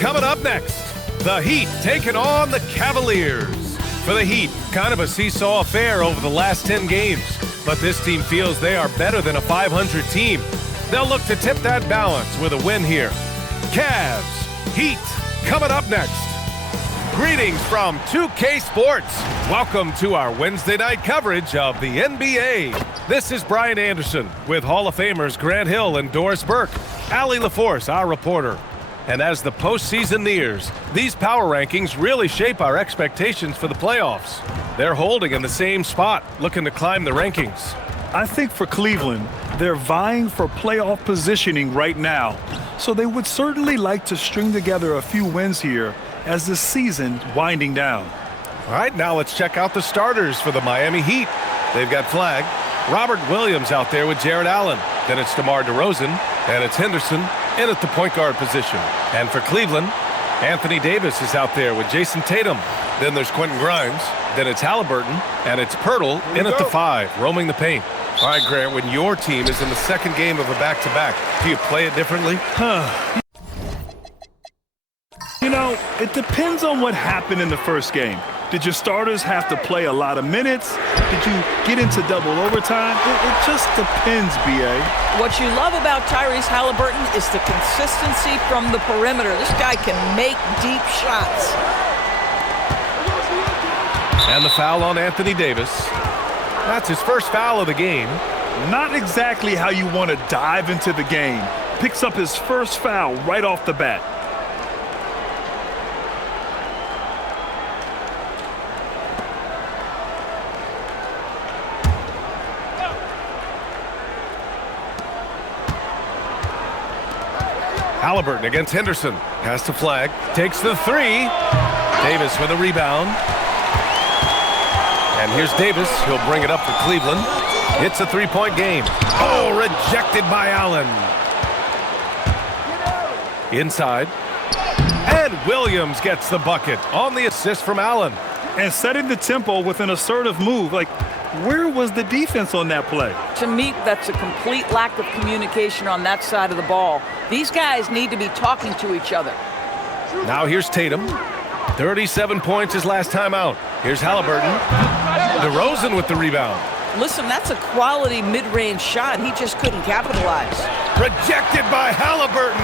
Coming up next, the Heat taking on the Cavaliers. For the Heat, kind of a seesaw affair over the last 10 games. But this team feels they are better than a 500 team. They'll look to tip that balance with a win here. Cavs, Heat, coming up next. Greetings from 2K Sports. Welcome to our Wednesday night coverage of the NBA. This is Brian Anderson with Hall of Famers Grant Hill and Doris Burke. Allie LaForce, our reporter. And as the postseason nears, these power rankings really shape our expectations for the playoffs. They're holding in the same spot, looking to climb the rankings. I think for Cleveland, they're vying for playoff positioning right now. So they would certainly like to string together a few wins here as the season winding down. All right, now let's check out the starters for the Miami Heat. They've got Flagg, Robert Williams out there with Jared Allen. Then it's DeMar DeRozan, and it's Henderson in at the point guard position. And for Cleveland, Anthony Davis is out there with Jason Tatum. Then there's Quentin Grimes. Then it's Halliburton, and it's Pirtle in at the 5, roaming the paint. All right, Grant, when your team is in the second game of a back-to-back, do you play it differently? You know, it depends on what happened in the first game. Did your starters have to play a lot of minutes? Did you get into double overtime? It just depends, B.A. What you love about Tyrese Halliburton is the consistency from the perimeter. This guy can make deep shots. And the foul on Anthony Davis. That's his first foul of the game. Not exactly how you want to dive into the game. Picks up his first foul right off the bat. Halliburton against Henderson. Has to Flagg. Takes the 3. Davis with a rebound. And here's Davis. He'll bring it up for Cleveland. It's a 3-point game. Oh, rejected by Allen. Inside. And Williams gets the bucket on the assist from Allen. And setting the tempo with an assertive move. Like, where was the defense on that play? To me, that's a complete lack of communication on that side of the ball. These guys need to be talking to each other. Now here's Tatum. 37 points his last time out. Here's Halliburton. DeRozan with the rebound. Listen, that's a quality mid-range shot. He just couldn't capitalize. Rejected by Halliburton.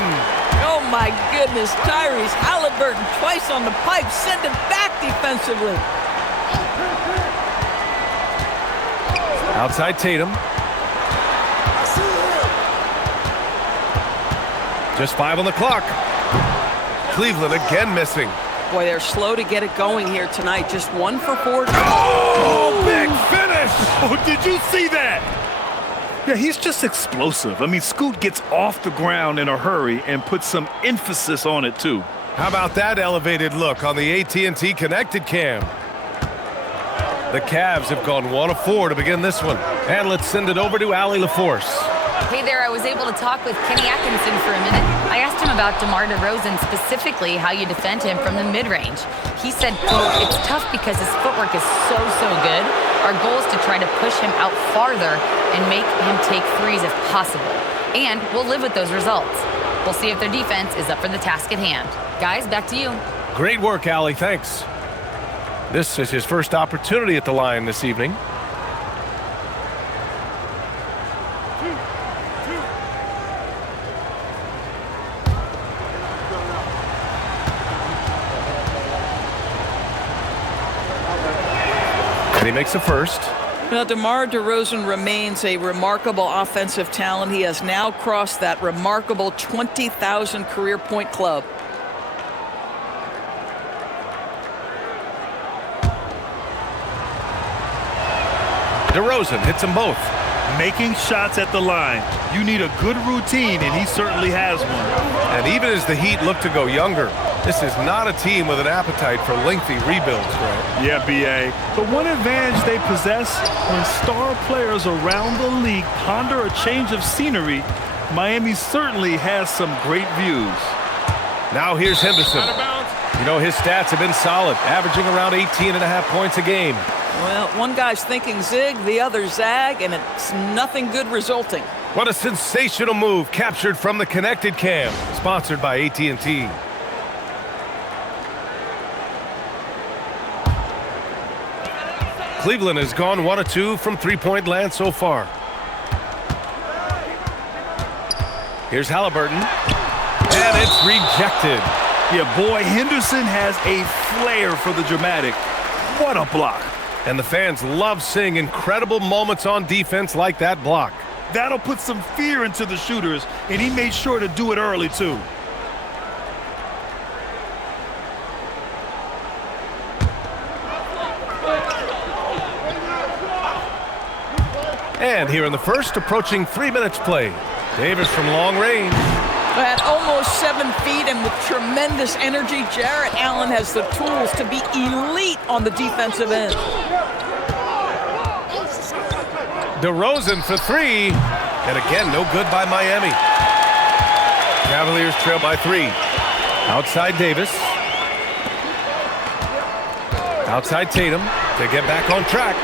Oh, my goodness. Tyrese Halliburton twice on the pipe. Send him back defensively. Outside Tatum. Just 5 on the clock. Cleveland again missing. Boy, they're slow to get it going here tonight. Just 1 for 4. Oh, big finish! Oh, did you see that? Yeah, he's just explosive. I mean, Scoot gets off the ground in a hurry and puts some emphasis on it, too. How about that elevated look on the AT&T Connected Cam? The Cavs have gone 1 of 4 to begin this one. And let's send it over to Allie LaForce. Hey there, I was able to talk with Kenny Atkinson for a minute. I asked him about DeMar DeRozan, specifically how you defend him from the mid-range. He said, quote, it's tough because his footwork is so good. Our goal is to try to push him out farther and make him take threes if possible. And we'll live with those results. We'll see if their defense is up for the task at hand. Guys, back to you. Great work, Allie. Thanks. This is his first opportunity at the line this evening. And he makes a first. Well, DeMar DeRozan remains a remarkable offensive talent. He has now crossed that remarkable 20,000 career point club. DeRozan hits them both. Making shots at the line. You need a good routine, and he certainly has one. And even as the Heat look to go younger, this is not a team with an appetite for lengthy rebuilds, right? Yeah, B.A. But one advantage they possess, when star players around the league ponder a change of scenery, Miami certainly has some great views. Now here's Henderson. You know, his stats have been solid, averaging around 18.5 points a game. Well, one guy's thinking zig, the other zag, and it's nothing good resulting. What a sensational move captured from the Connected Cam, sponsored by AT&T. Cleveland has gone 1 of 2 from three-point land so far. Here's Halliburton. And it's rejected. Yeah, boy, Henderson has a flair for the dramatic. What a block. And the fans love seeing incredible moments on defense like that block. That'll put some fear into the shooters, and he made sure to do it early, too. And here in the first, approaching 3 minutes played. Davis from long range. At almost 7 feet and with tremendous energy, Jarrett Allen has the tools to be elite on the defensive end. DeRozan for 3. And again, no good by Miami. Cavaliers trail by 3. Outside Davis. Outside Tatum to get back on track.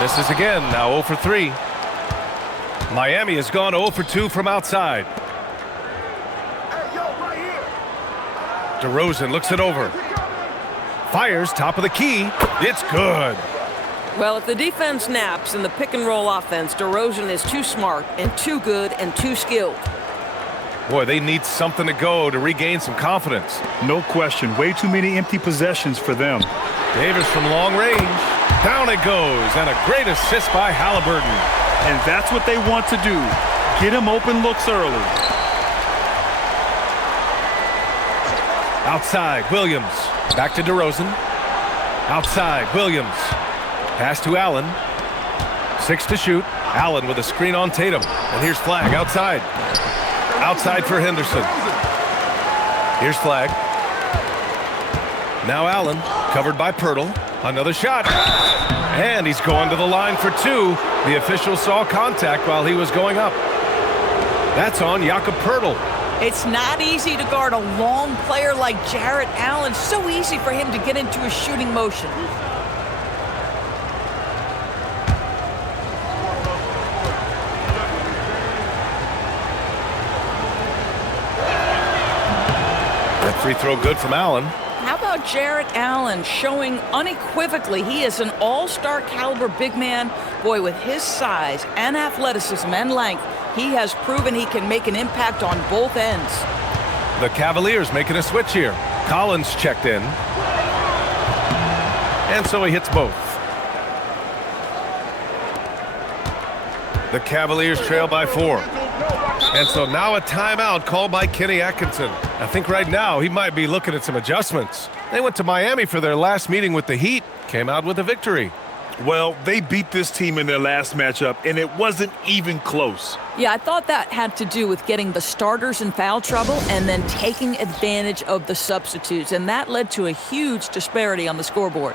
Misses again, now 0 for 3. Miami has gone 0 for 2 from outside. DeRozan looks it over. Fires top of the key. It's good. Well, if the defense naps in the pick-and-roll offense, DeRozan is too smart and too good and too skilled. Boy, they need something to go to regain some confidence. No question. Way too many empty possessions for them. Davis from long range. Down it goes. And a great assist by Halliburton. And that's what they want to do. Get him open looks early. Outside, Williams. Back to DeRozan. Outside, Williams. Pass to Allen. 6 to shoot. Allen with a screen on Tatum. And here's Flag outside. Outside for Henderson. Here's Flag. Now Allen, covered by Pirtle. Another shot. And he's going to the line for 2. The official saw contact while he was going up. That's on Jakob Pirtle. It's not easy to guard a long player like Jarrett Allen. So easy for him to get into a shooting motion. That free throw good from Allen. How about Jarrett Allen showing unequivocally he is an all-star caliber big man? Boy, with his size and athleticism and length, he has proven he can make an impact on both ends. The Cavaliers making a switch here. Collins checked in. And so he hits both. The Cavaliers trail by 4. And so now a timeout called by Kenny Atkinson. I think right now he might be looking at some adjustments. They went to Miami for their last meeting with the Heat. Came out with a victory. Well, they beat this team in their last matchup, and it wasn't even close. Yeah, I thought that had to do with getting the starters in foul trouble and then taking advantage of the substitutes. And that led to a huge disparity on the scoreboard.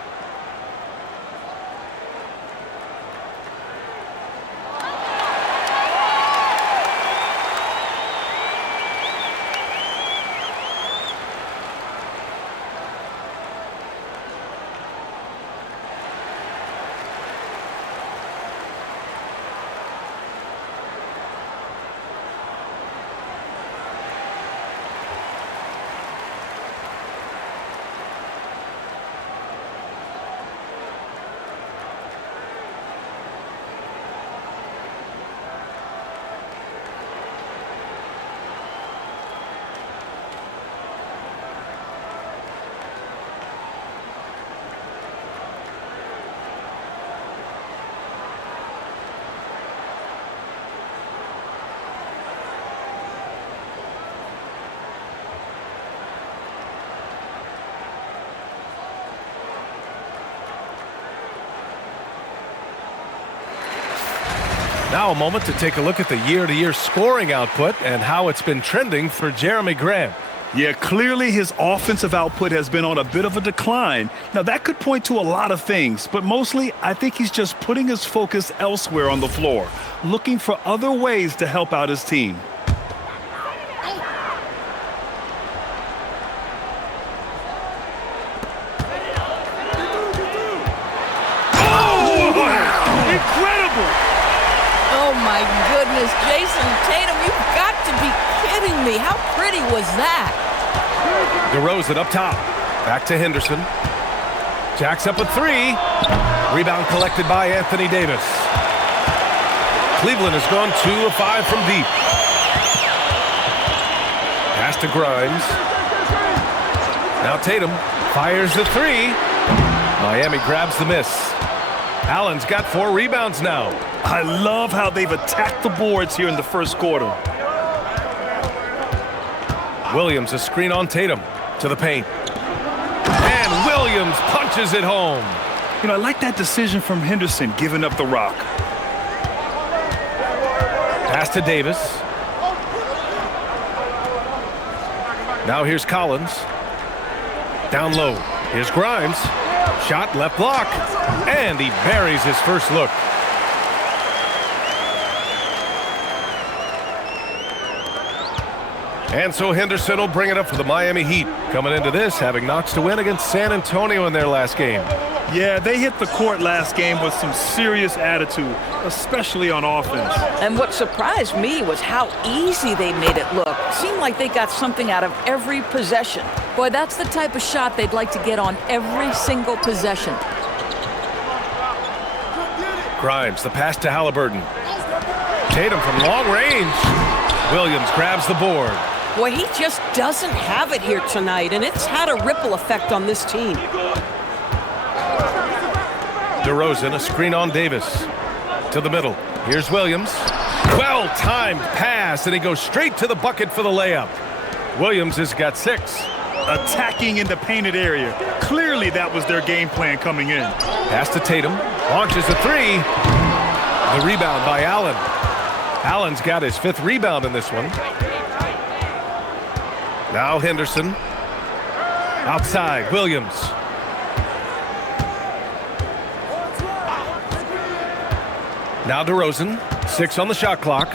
Now a moment to take a look at the year-to-year scoring output and how it's been trending for Jeremy Grant. Yeah, clearly his offensive output has been on a bit of a decline. Now, that could point to a lot of things, but mostly I think he's just putting his focus elsewhere on the floor, looking for other ways to help out his team. Oh, my goodness. Jason Tatum, you've got to be kidding me. How pretty was that? DeRozan up top. Back to Henderson. Jacks up a 3. Rebound collected by Anthony Davis. Cleveland has gone 2 of 5 from deep. Pass to Grimes. Now Tatum fires the 3. Miami grabs the miss. Allen's got 4 rebounds now. I love how they've attacked the boards here in the first quarter. Williams, a screen on Tatum to the paint. And Williams punches it home. You know, I like that decision from Henderson, giving up the rock. Pass to Davis. Now here's Collins. Down low. Here's Grimes. Shot left block. And he buries his first look. And so Henderson will bring it up for the Miami Heat. Coming into this, having knocks to win against San Antonio in their last game. Yeah, they hit the court last game with some serious attitude, especially on offense. And what surprised me was how easy they made it look. Seemed like they got something out of every possession. Boy, that's the type of shot they'd like to get on every single possession. Grimes, the pass to Halliburton. Tatum from long range. Williams grabs the board. Boy, he just doesn't have it here tonight, and it's had a ripple effect on this team. DeRozan, a screen on Davis. To the middle. Here's Williams. Well-timed pass, and he goes straight to the bucket for the layup. Williams has got 6. Attacking in the painted area. Clearly that was their game plan coming in. Pass to Tatum. Launches a 3. The rebound by Allen. Allen's got his 5th rebound in this one. Now Henderson. Outside, Williams. Now DeRozan. 6 on the shot clock.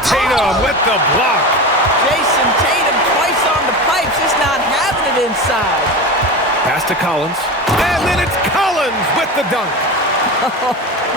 Tatum with the block. Jason Tatum twice on the pipes is not having it inside. Pass to Collins. And then it's Collins with the dunk.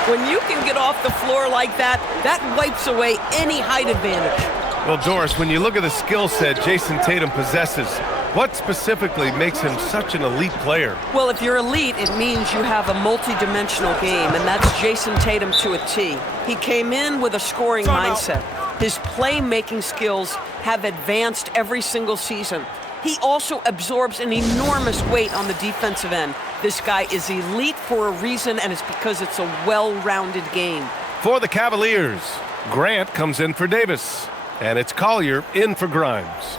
When you can get off the floor like that, that wipes away any height advantage. Well, Doris, when you look at the skill set Jason Tatum possesses, what specifically makes him such an elite player? Well, if you're elite, it means you have a multi-dimensional game, and that's Jason Tatum to a T. He came in with a scoring mindset. His playmaking skills have advanced every single season. He also absorbs an enormous weight on the defensive end. This guy is elite for a reason, and it's because it's a well-rounded game. For the Cavaliers, Grant comes in for Davis, and it's Collier in for Grimes.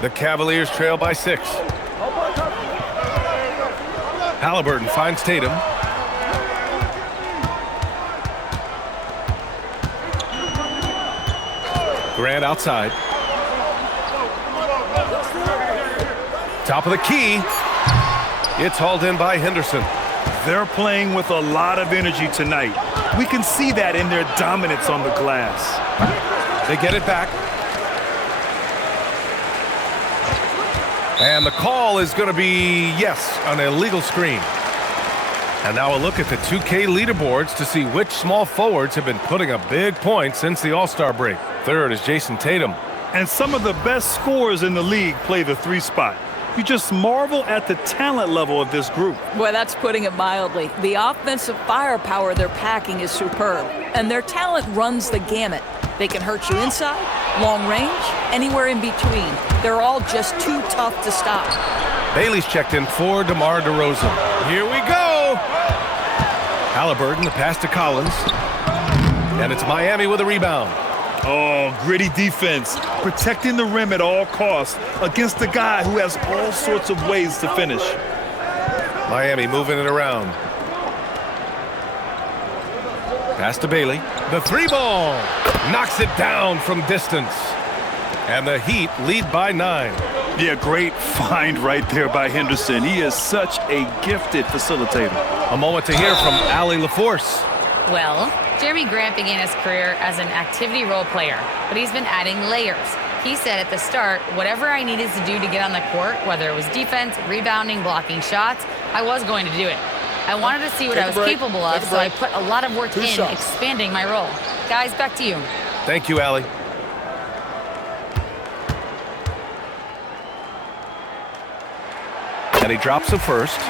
The Cavaliers trail by 6. Halliburton finds Tatum. Grant outside. Top of the key. It's hauled in by Henderson. They're playing with a lot of energy tonight. We can see that in their dominance on the glass. They get it back. And the call is going to be, yes, an illegal screen. And now a look at the 2K leaderboards to see which small forwards have been putting up big points since the All-Star break. Third is Jason Tatum. And some of the best scorers in the league play the 3 spot. You just marvel at the talent level of this group. Boy, that's putting it mildly. The offensive firepower they're packing is superb, and their talent runs the gamut. They can hurt you inside, long range, anywhere in between. They're all just too tough to stop. Bailey's checked in for DeMar DeRozan. Here we go! Halliburton, the pass to Collins. And it's Miami with a rebound. Oh, gritty defense, protecting the rim at all costs against a guy who has all sorts of ways to finish. Miami moving it around. Pass to Bailey. The 3-ball knocks it down from distance. And the Heat lead by 9. Yeah, great find right there by Henderson. He is such a gifted facilitator. A moment to hear from Allie LaForce. Well, Jeremy Grant began his career as an activity role player, but he's been adding layers. He said at the start, whatever I needed to do to get on the court, whether it was defense, rebounding, blocking shots, I was going to do it. I wanted to see what I was capable of, so I put a lot of work in expanding my role. Guys, back to you. Thank you, Allie. And he drops the first.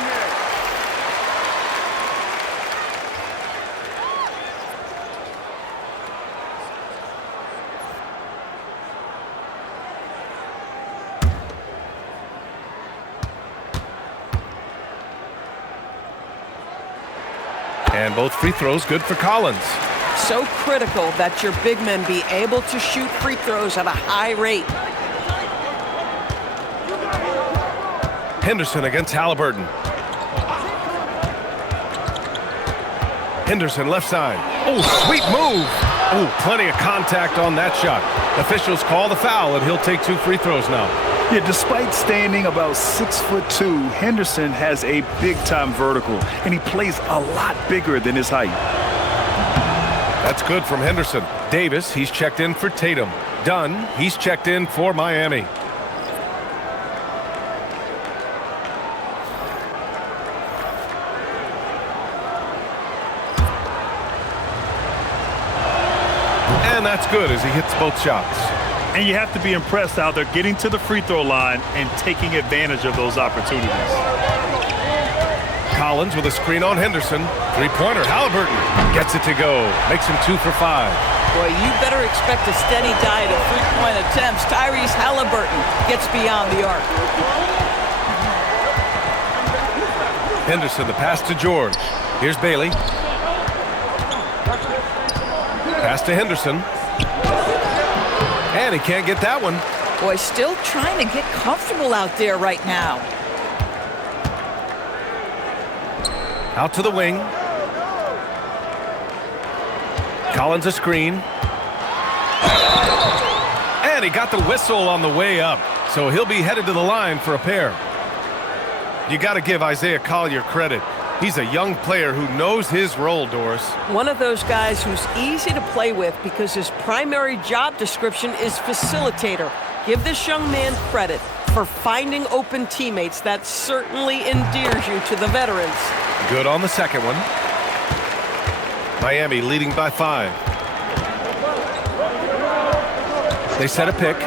And both free throws good for Collins. So critical that your big men be able to shoot free throws at a high rate. Henderson against Halliburton. Henderson left side. Oh, sweet move. Oh, plenty of contact on that shot. Officials call the foul, and he'll take 2 free throws now. Yeah, despite standing about 6'2", Henderson has a big-time vertical, and he plays a lot bigger than his height. That's good from Henderson. Davis, he's checked in for Tatum. Dunn, he's checked in for Miami. And that's good as he hits both shots. And you have to be impressed how they're getting to the free throw line and taking advantage of those opportunities. Collins with a screen on Henderson. Three-pointer. Halliburton gets it to go. Makes him 2 for 5. Boy, you better expect a steady diet of three-point attempts. Tyrese Halliburton gets beyond the arc. Henderson, the pass to George. Here's Bailey. Pass to Henderson. And he can't get that one. Boy, still trying to get comfortable out there right now. Out to the wing. Collins a screen. And he got the whistle on the way up. So he'll be headed to the line for a pair. You got to give Isaiah Collier credit. He's a young player who knows his role, Doris. One of those guys who's easy to play with because his primary job description is facilitator. Give this young man credit for finding open teammates. That certainly endears you to the veterans. Good on the second one. Miami leading by 5. They set a pick.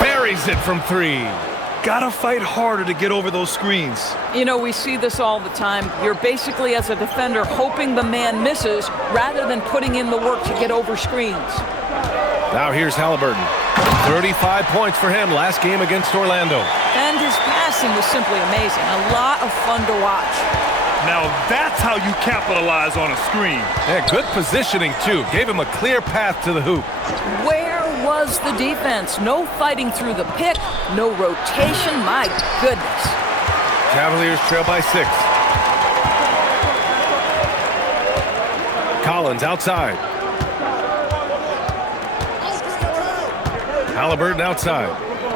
Buries it from 3. Gotta fight harder to get over those screens. You know, we see this all the time. You're basically, as a defender, hoping the man misses rather than putting in the work to get over screens. Now here's Halliburton. 35 points for him last game against Orlando. And his passing was simply amazing. A lot of fun to watch. Now that's how you capitalize on a screen. Yeah, good positioning, too. Gave him a clear path to the hoop. Where was the defense? No fighting through the pick, no rotation. My goodness. Cavaliers trail by 6. Collins outside. Halliburton outside.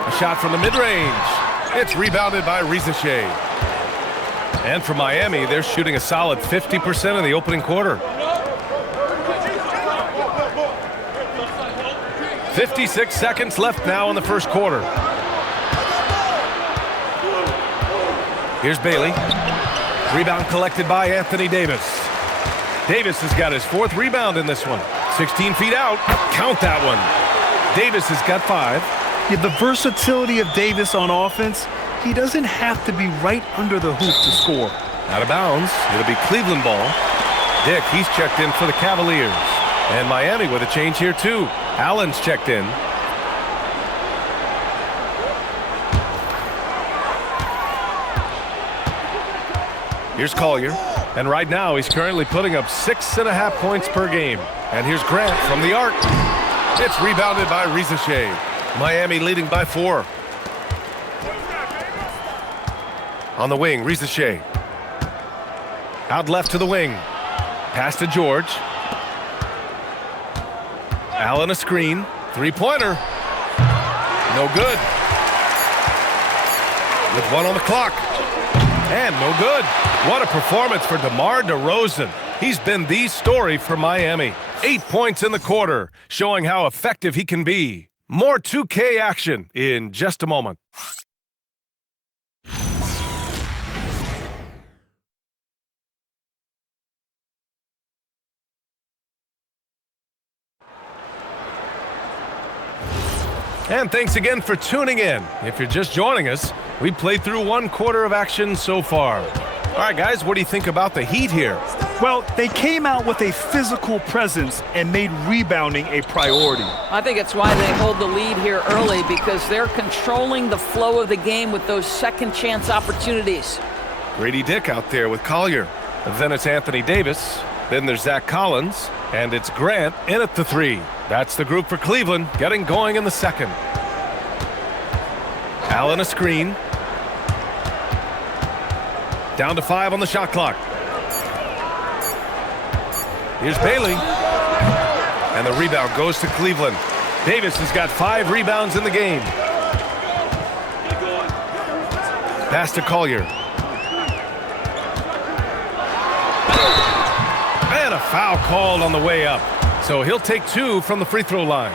A shot from the mid-range. It's rebounded by Rizachet. And for Miami, they're shooting a solid 50% in the opening quarter. 56 seconds left now in the first quarter. Here's Bailey. Rebound collected by Anthony Davis. Davis has got his 4th rebound in this one. 16 feet out. Count that one. Davis has got 5. Yeah, the versatility of Davis on offense, he doesn't have to be right under the hoop to score. Out of bounds. It'll be Cleveland ball. Dick, he's checked in for the Cavaliers. And Miami with a change here, too. Allen's checked in. Here's Collier. And right now, he's currently putting up 6.5 points per game. And here's Grant from the arc. It's rebounded by Rizachet. Miami leading by 4. On the wing, Rizachet. Out left to the wing. Pass to George. Allen a screen. 3-pointer. No good. With 1 on the clock. And no good. What a performance for DeMar DeRozan. He's been the story for Miami. 8 points in the quarter, showing how effective he can be. More 2K action in just a moment. And thanks again for tuning in. If you're just joining us, we played through 1 quarter of action so far. All right, guys, what do you think about the Heat here? Well, they came out with a physical presence and made rebounding a priority. I think it's why they hold the lead here early, because they're controlling the flow of the game with those second chance opportunities. Grady Dick out there with Collier. Then it's Anthony Davis. Then there's Zach Collins. And it's Grant in at the 3. That's the group for Cleveland, getting going in the second. Allen a screen. Down to 5 on the shot clock. Here's Bailey. And the rebound goes to Cleveland. Davis has got 5 rebounds in the game. Pass to Collier. And a foul called on the way up. So he'll take 2 from the free throw line.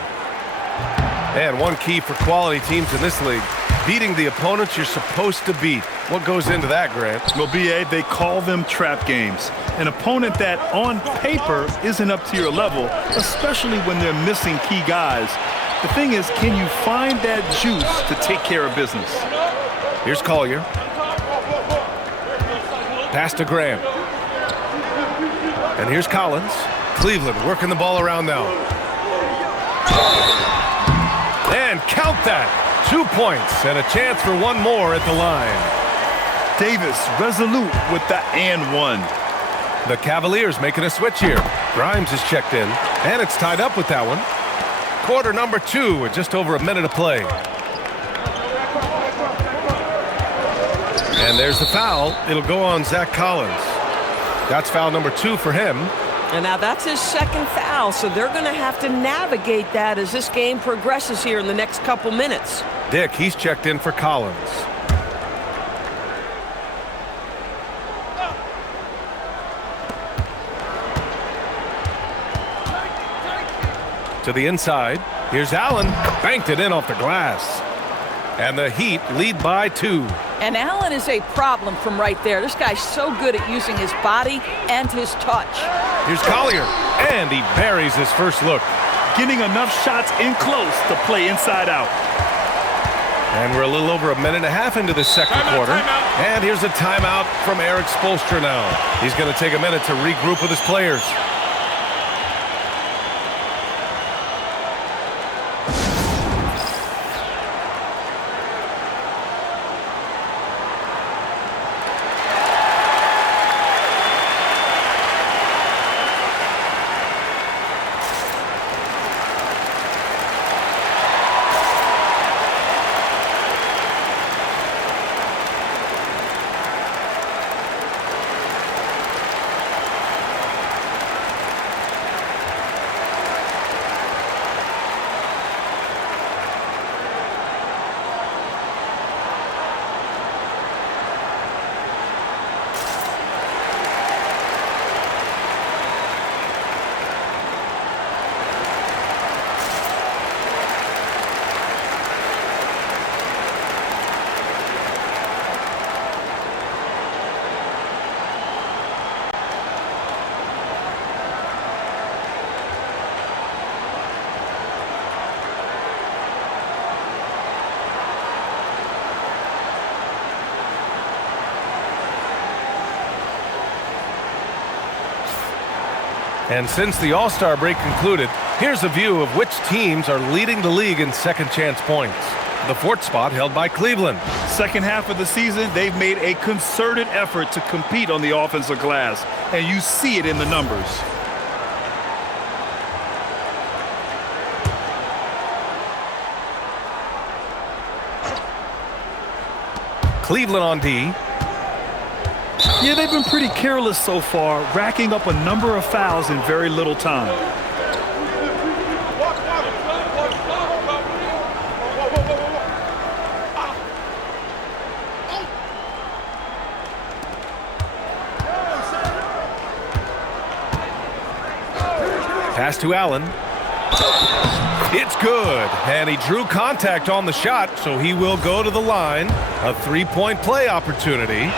And one key for quality teams in this league, beating the opponents you're supposed to beat. What goes into that, Grant? Well, B.A., they call them trap games. An opponent that, on paper, isn't up to your level, especially when they're missing key guys. The thing is, can you find that juice to take care of business? Here's Collier. Pass to Graham. And here's Collins. Cleveland working the ball around now. And count that. 2 points and a chance for 1 more at the line. Davis resolute with the and 1. The Cavaliers making a switch here. Grimes is checked in, and it's tied up with that one. Quarter number 2 with just over a minute to play. And there's the foul. It'll go on Zach Collins. That's foul number 2 for him. And now that's his second foul, so they're going to have to navigate that as this game progresses here in the next couple minutes. Dick, he's checked in for Collins. To the inside. Here's Allen. Banked it in off the glass. And the Heat lead by 2. And Allen is a problem from right there. This guy's so good at using his body and his touch. Here's Collier. And he buries his first look. Getting enough shots in close to play inside out. And we're a little over a minute and a half into this second quarter. And here's a timeout from Eric Spoelstra now. He's going to take a minute to regroup with his players. And since the All-Star break concluded, here's a view of which teams are leading the league in second chance points. The 4th spot held by Cleveland. Second half of the season, they've made a concerted effort to compete on the offensive glass, and you see it in the numbers. Cleveland on D. Yeah, they've been pretty careless so far, racking up a number of fouls in very little time. Pass to Allen. It's good. And he drew contact on the shot, so he will go to the line. A 3-point play opportunity.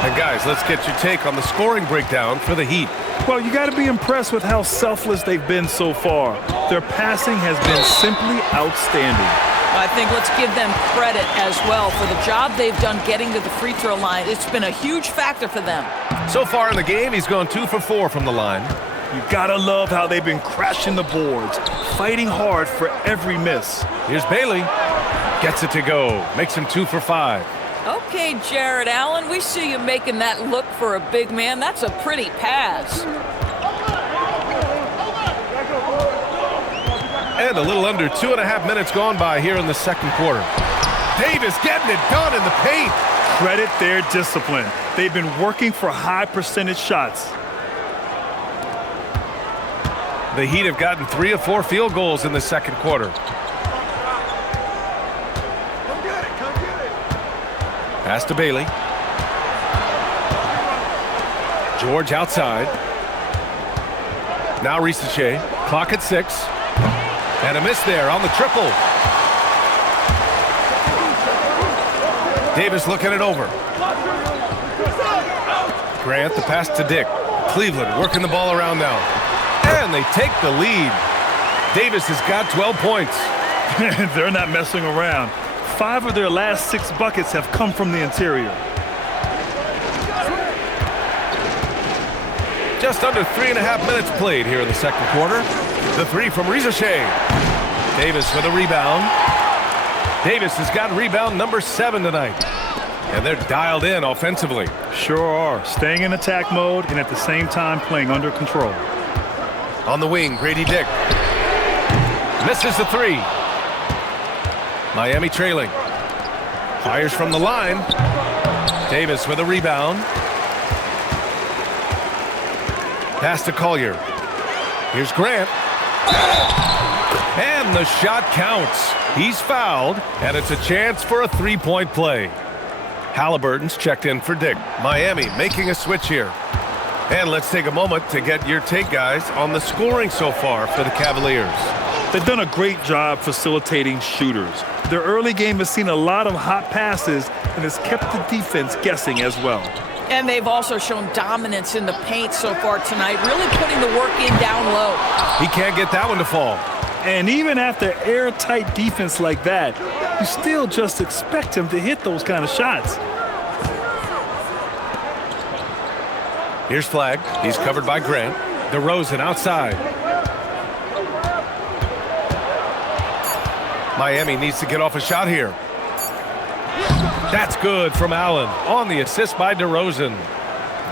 And guys, let's get your take on the scoring breakdown for the Heat. Well, you got to be impressed with how selfless they've been so far. Their passing has been simply outstanding. I think let's give them credit as well for the job they've done getting to the free throw line. It's been a huge factor for them. So far in the game, he's gone 2 for 4 from the line. You gotta love how they've been crashing the boards, fighting hard for every miss. Here's Bailey. Gets it to go. Makes him 2 for 5. Okay, Jared Allen, we see you making that look for a big man. That's a pretty pass. And a little under 2.5 minutes gone by here in the second quarter. Davis getting it done in the paint. Credit their discipline. They've been working for high percentage shots. The Heat have gotten 3 of 4 field goals in the second quarter. Pass to Bailey. George outside. Now Risache. Clock at 6. And a miss there on the triple. Davis looking it over. Grant, the pass to Dick. Cleveland working the ball around now. And they take the lead. Davis has got 12 points. They're not messing around. 5 of their last 6 buckets have come from the interior. Just under 3.5 minutes played here in the second quarter. The 3 from Risache. Davis with a rebound. Davis has got rebound number 7 tonight. And they're dialed in offensively. Sure are. Staying in attack mode and at the same time playing under control. On the wing, Grady Dick. Misses the 3. Miami trailing. Fires from the line. Davis with a rebound. Pass to Collier. Here's Grant. And the shot counts. He's fouled, and it's a chance for a 3-point play. Halliburton's checked in for Dick. Miami making a switch here. And let's take a moment to get your take, guys, on the scoring so far for the Cavaliers. They've done a great job facilitating shooters. Their early game has seen a lot of hot passes and has kept the defense guessing as well. And they've also shown dominance in the paint so far tonight, really putting the work in down low. He can't get that one to fall. And even after airtight defense like that, you still just expect him to hit those kind of shots. Here's Flagg. He's covered by Grant. DeRozan outside. Miami needs to get off a shot here. That's good from Allen on the assist by DeRozan.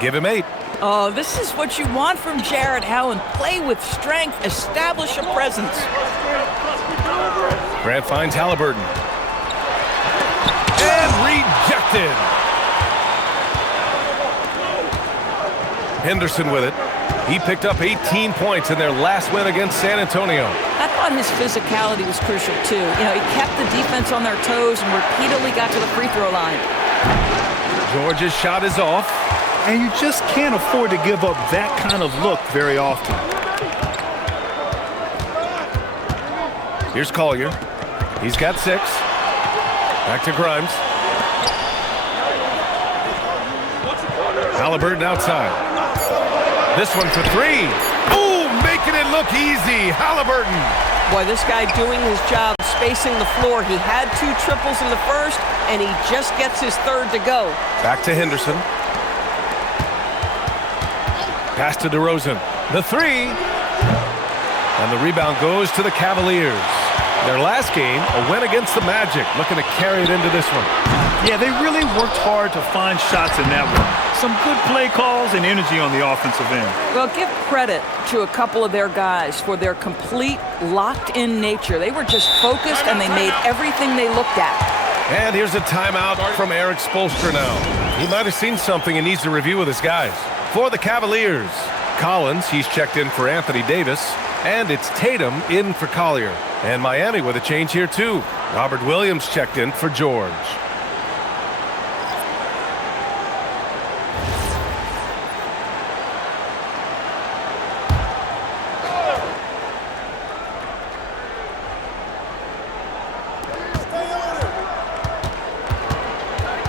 Give him 8. Oh, this is what you want from Jared Allen. Play with strength, establish a presence. Grant finds Halliburton. And rejected. Henderson with it. He picked up 18 points in their last win against San Antonio. I thought his physicality was crucial, too. You know, he kept the defense on their toes and repeatedly got to the free throw line. George's shot is off. And you just can't afford to give up that kind of look very often. Here's Collier. He's got 6. Back to Grimes. Halliburton outside. This one for 3. Ooh, making it look easy. Halliburton. Boy, this guy doing his job spacing the floor. He had 2 triples in the first, and he just gets his 3rd to go. Back to Henderson. Pass to DeRozan. The 3. And the rebound goes to the Cavaliers. Their last game, a win against the Magic, looking to carry it into this one. Yeah, they really worked hard to find shots in that one. Some good play calls and energy on the offensive end. Well, give credit to a couple of their guys for their complete locked-in nature. They were just focused, and they made everything they looked at. And here's a timeout from Eric Spoelstra now. He might have seen something and needs to review with his guys. For the Cavaliers, Collins, he's checked in for Anthony Davis, and it's Tatum in for Collier. And Miami with a change here too. Robert Williams checked in for George.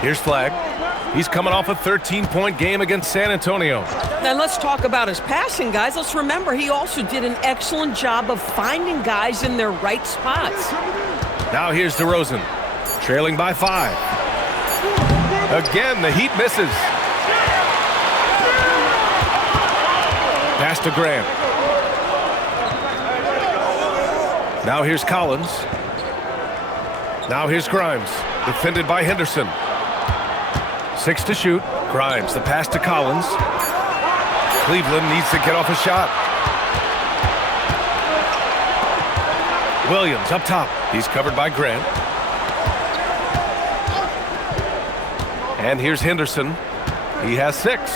Here's Flagg. He's coming off a 13-point game against San Antonio. And let's talk about his passing, guys. Let's remember he also did an excellent job of finding guys in their right spots. Now here's DeRozan, trailing by 5. Again, the Heat misses. Pass to Grant. Now here's Collins. Now here's Grimes, defended by Henderson. 6 to shoot. Grimes, the pass to Collins. Cleveland needs to get off a shot. Williams up top. He's covered by Grant. And here's Henderson. He has 6.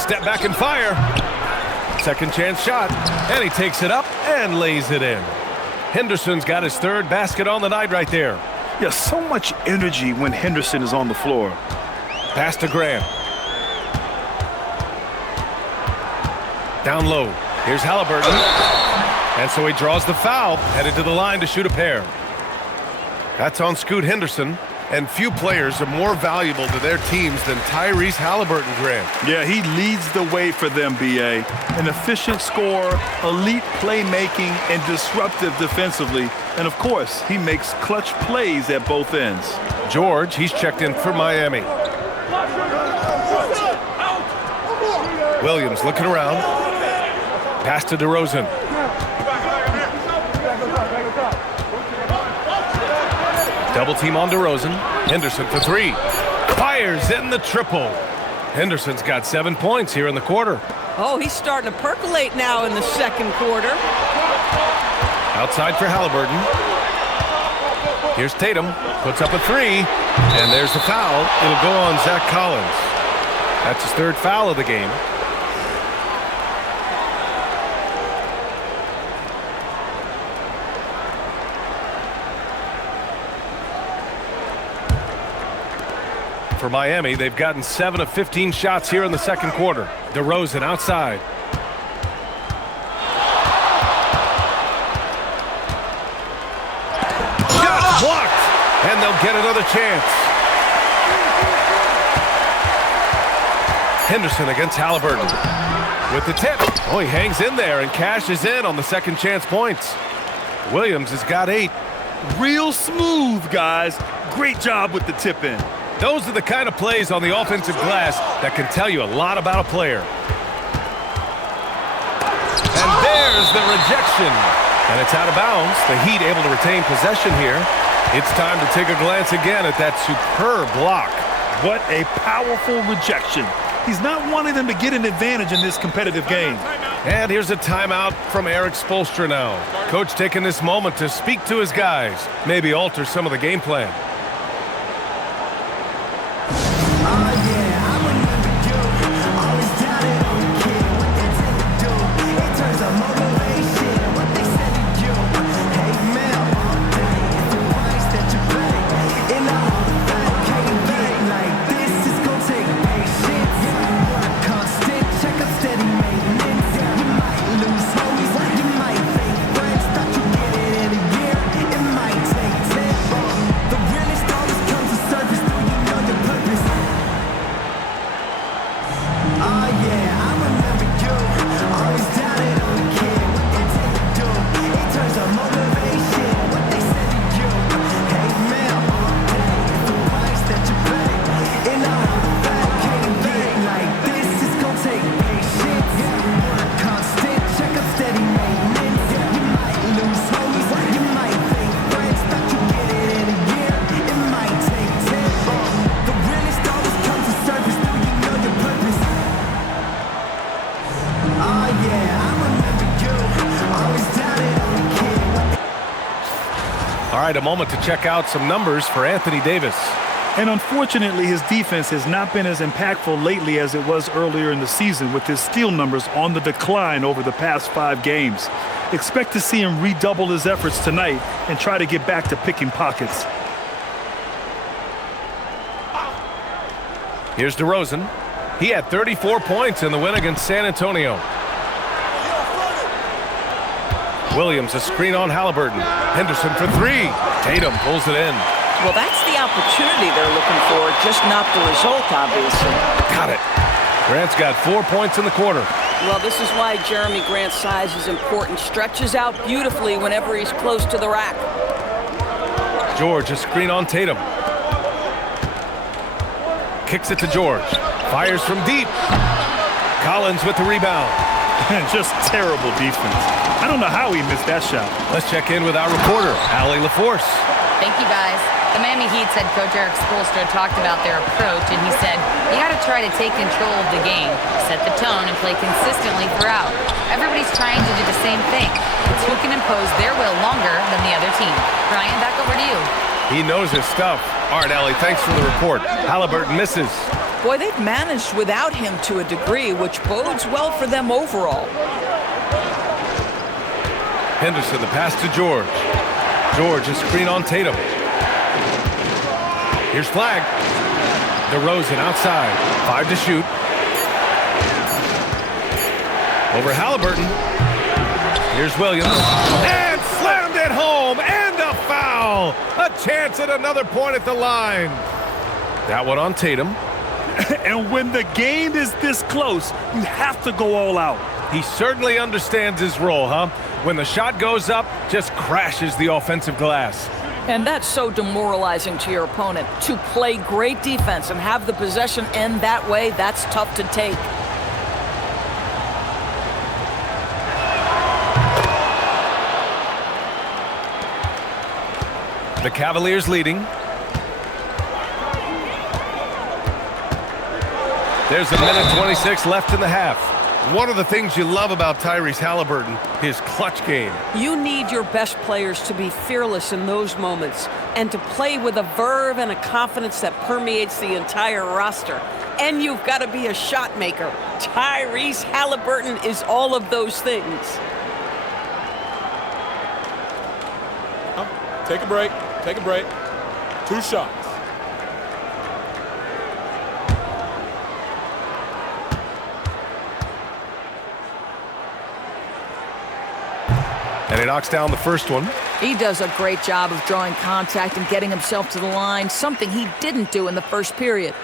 Step back and fire. Second chance shot. And he takes it up and lays it in. Henderson's got his 3rd basket on the night right there. Yeah, so much energy when Henderson is on the floor. Pass to Grant. Down low. Here's Halliburton. And so he draws the foul, headed to the line to shoot a pair. That's on Scoot Henderson. And few players are more valuable to their teams than Tyrese Halliburton, Grant. Yeah, he leads the way for them, B.A. An efficient scorer, elite playmaking, and disruptive defensively. And, of course, he makes clutch plays at both ends. George, he's checked in for Miami. Williams looking around. Pass to DeRozan. Double team on DeRozan. Henderson for 3. Fires in the triple. Henderson's got 7 points here in the quarter. Oh, he's starting to percolate now in the second quarter. Outside for Halliburton. Here's Tatum. Puts up a 3. And there's the foul. It'll go on Zach Collins. That's his 3rd foul of the game. For Miami, they've gotten 7 of 15 shots here in the second quarter. DeRozan outside. Shot blocked, and they'll get another chance. Henderson against Halliburton with the tip. Oh, he hangs in there and cashes in on the second chance points. Williams has got 8. Real smooth, guys. Great job with the tip in. Those are the kind of plays on the offensive glass that can tell you a lot about a player. And there's the rejection. And it's out of bounds. The Heat able to retain possession here. It's time to take a glance again at that superb block. What a powerful rejection. He's not wanting them to get an advantage in this competitive game. And here's a timeout from Eric Spoelstra now. Coach taking this moment to speak to his guys. Maybe alter some of the game plan. All right, a moment to check out some numbers for Anthony Davis. And unfortunately, his defense has not been as impactful lately as it was earlier in the season, with his steal numbers on the decline over the past 5 games. Expect to see him redouble his efforts tonight and try to get back to picking pockets. Here's DeRozan. He had 34 points in the win against San Antonio. Williams, a screen on Halliburton. Henderson for 3. Tatum pulls it in. Well, that's the opportunity they're looking for, just not the result, obviously. Got it. Grant's got 4 points in the quarter. Well, this is why Jeremy Grant's size is important. Stretches out beautifully whenever he's close to the rack. George, a screen on Tatum. Kicks it to George. Fires from deep. Collins with the rebound. Just terrible defense. I don't know how he missed that shot. Let's check in with our reporter, Allie LaForce. Thank you, guys. The Miami Heat's head coach Eric Spoelstra talked about their approach, and he said, you got to try to take control of the game, set the tone, and play consistently throughout. Everybody's trying to do the same thing. It's who can impose their will longer than the other team. Ryan, back over to you. He knows his stuff. All right, Allie, thanks for the report. Halliburton misses. Boy, they've managed without him to a degree, which bodes well for them overall. Henderson, the pass to George. George, a screen on Tatum. Here's Flag. DeRozan outside. 5 to shoot. Over Halliburton. Here's Williams. And slammed it home. And a foul. A chance at another point at the line. That one on Tatum. And when the game is this close, you have to go all out. He certainly understands his role, huh? When the shot goes up, just crashes the offensive glass. And that's so demoralizing to your opponent. To play great defense and have the possession end that way, that's tough to take. The Cavaliers leading. There's a minute 26 left in the half. One of the things you love about Tyrese Halliburton, his clutch game. You need your best players to be fearless in those moments and to play with a verve and a confidence that permeates the entire roster. And you've got to be a shot maker. Tyrese Halliburton is all of those things. Take a break. Take a break. 2 shots. And he knocks down the first one. He does a great job of drawing contact and getting himself to the line, something he didn't do in the first period.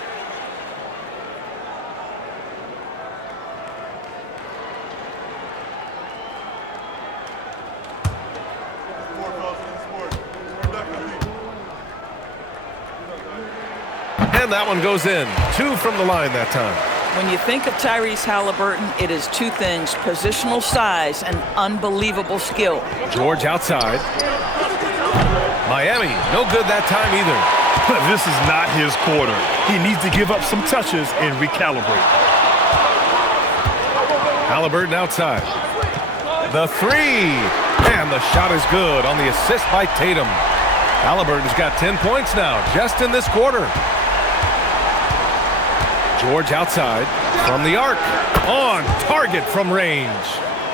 And that one goes in. 2 from the line that time. When you think of Tyrese Halliburton, it is 2 things: positional size and unbelievable skill. George outside. Miami, no good that time either. This is not his quarter. He needs to give up some touches and recalibrate. Halliburton outside. The 3. And the shot is good on the assist by Tatum. Halliburton's got 10 points now, just in this quarter. George outside from the arc. On target from range.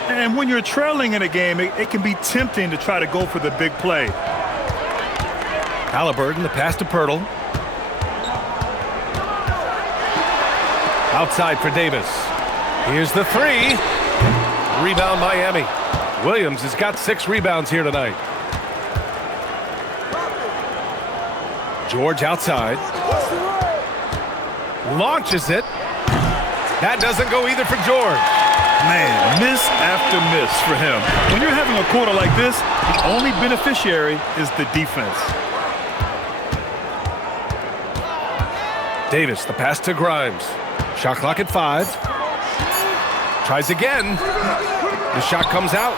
And when you're trailing in a game, it can be tempting to try to go for the big play. Halliburton, the pass to Pirtle. Outside for Davis. Here's the 3. Rebound Miami. Williams has got 6 rebounds here tonight. George outside. Launches it. That doesn't go either for George. Man, miss after miss for him. When you're having a quarter like this, the only beneficiary is the defense. Davis, the pass to Grimes. Shot clock at 5. Tries again. The shot comes out.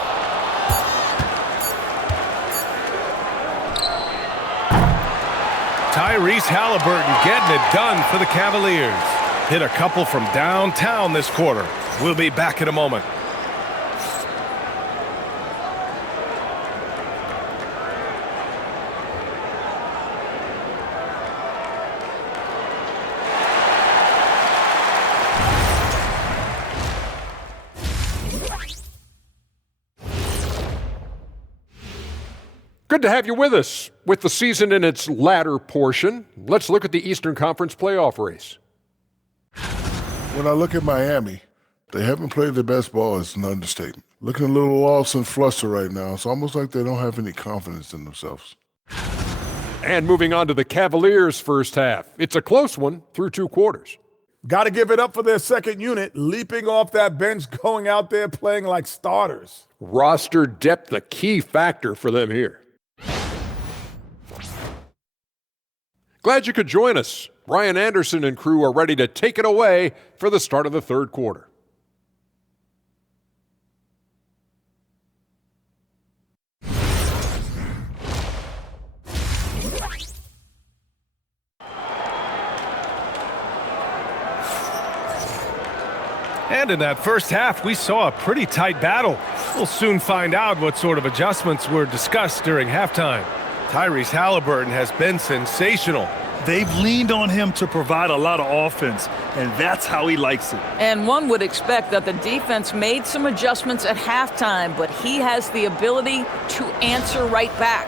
Tyrese Halliburton getting it done for the Cavaliers. Hit a couple from downtown this quarter. We'll be back in a moment. Good to have you with us. With the season in its latter portion, let's look at the Eastern Conference playoff race. When I look at Miami, they haven't played their best ball. It's an understatement. Looking a little lost and flustered right now. It's almost like they don't have any confidence in themselves. And moving on to the Cavaliers' first half. It's a close one through 2 quarters. Got to give it up for their second unit, leaping off that bench, going out there playing like starters. Roster depth, a key factor for them here. Glad you could join us. Ryan Anderson and crew are ready to take it away for the start of the third quarter. And in that first half, we saw a pretty tight battle. We'll soon find out what sort of adjustments were discussed during halftime. Tyrese Halliburton has been sensational. They've leaned on him to provide a lot of offense, and that's how he likes it. And one would expect that the defense made some adjustments at halftime, but he has the ability to answer right back.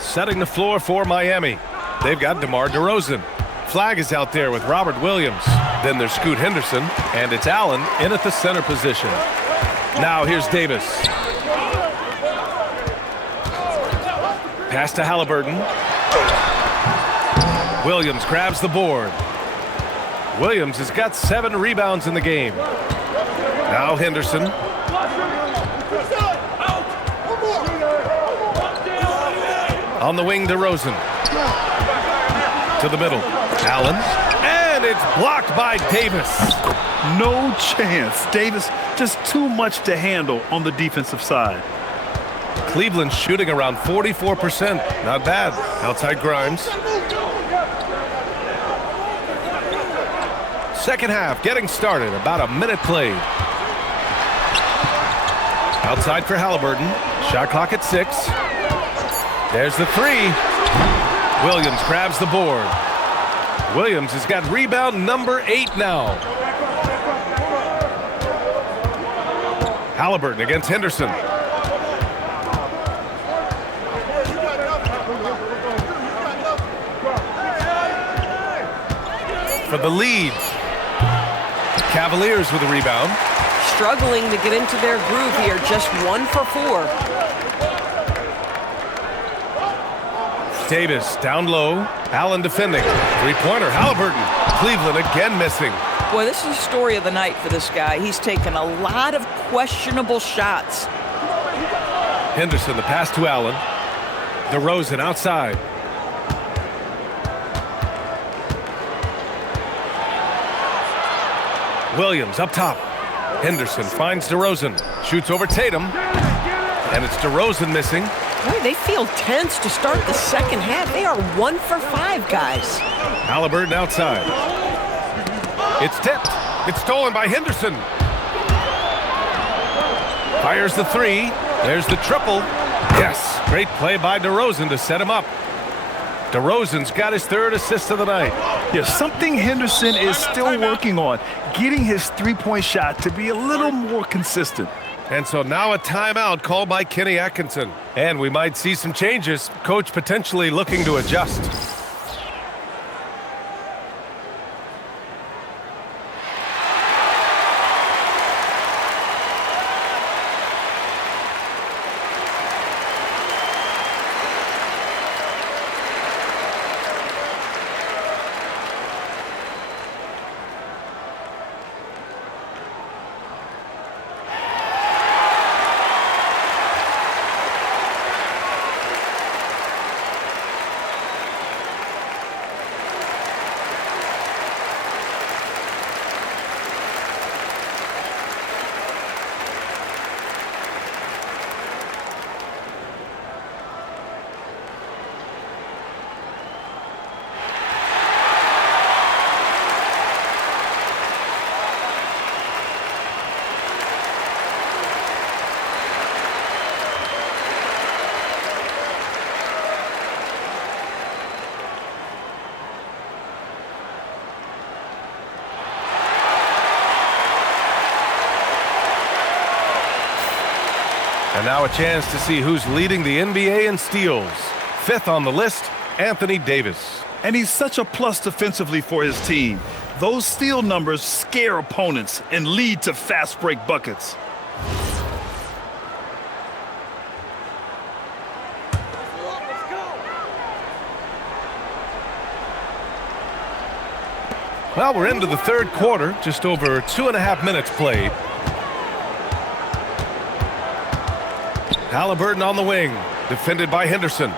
Setting the floor for Miami. They've got DeMar DeRozan. Flag is out there with Robert Williams. Then there's Scoot Henderson, and it's Allen in at the center position. Now here's Davis. Pass to Halliburton. Williams grabs the board. Williams has got 7 rebounds in the game. Now Henderson. On the wing, DeRozan. To the middle. Allen. And it's blocked by Davis. No chance. Davis just too much to handle on the defensive side. Cleveland shooting around 44%. Not bad. Outside Grimes. Second half getting started. About a minute played. Outside for Halliburton. Shot clock at 6. There's the 3. Williams grabs the board. Williams has got rebound number 8 now. Halliburton against Henderson. For the lead. Cavaliers with a rebound. Struggling to get into their groove here, just 1 for 4. Davis down low. Allen defending. Three-pointer. Halliburton. Cleveland again missing. Boy, this is the story of the night for this guy. He's taken a lot of questionable shots. Henderson, the pass to Allen. DeRozan outside. Williams up top. Henderson finds DeRozan. Shoots over Tatum. And it's DeRozan missing. Boy, they feel tense to start the second half. They are 1 for 5, guys. Halliburton outside. It's tipped. It's stolen by Henderson. Fires the 3. There's the triple. Yes, great play by DeRozan to set him up. DeRozan's got his 3rd assist of the night. Yeah, something Henderson is still working on, getting his three-point shot to be a little more consistent. And so now a timeout called by Kenny Atkinson. And we might see some changes. Coach potentially looking to adjust. And now a chance to see who's leading the NBA in steals. 5th on the list, Anthony Davis. And he's such a plus defensively for his team. Those steal numbers scare opponents and lead to fast break buckets. Well, we're into the third quarter, just over 2.5 minutes played. Halliburton on the wing, defended by Henderson.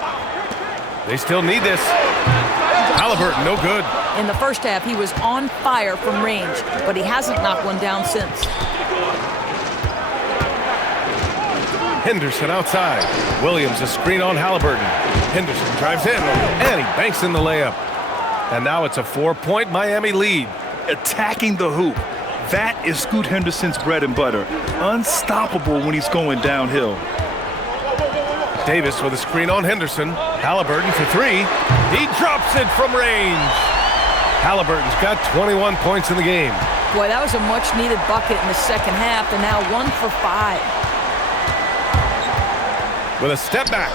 They still need this. Halliburton, no good. In the first half, he was on fire from range, but he hasn't knocked one down since. Henderson outside. Williams a screen on Halliburton. Henderson drives in, and he banks in the layup. And now it's a 4-point Miami lead. Attacking the hoop. That is Scoot Henderson's bread and butter. Unstoppable when he's going downhill. Davis with a screen on Henderson. Halliburton for three. He drops it from range. Halliburton's got 21 points in the game. Boy, that was a much-needed bucket in the second half, and now 1 for 5. With a step back,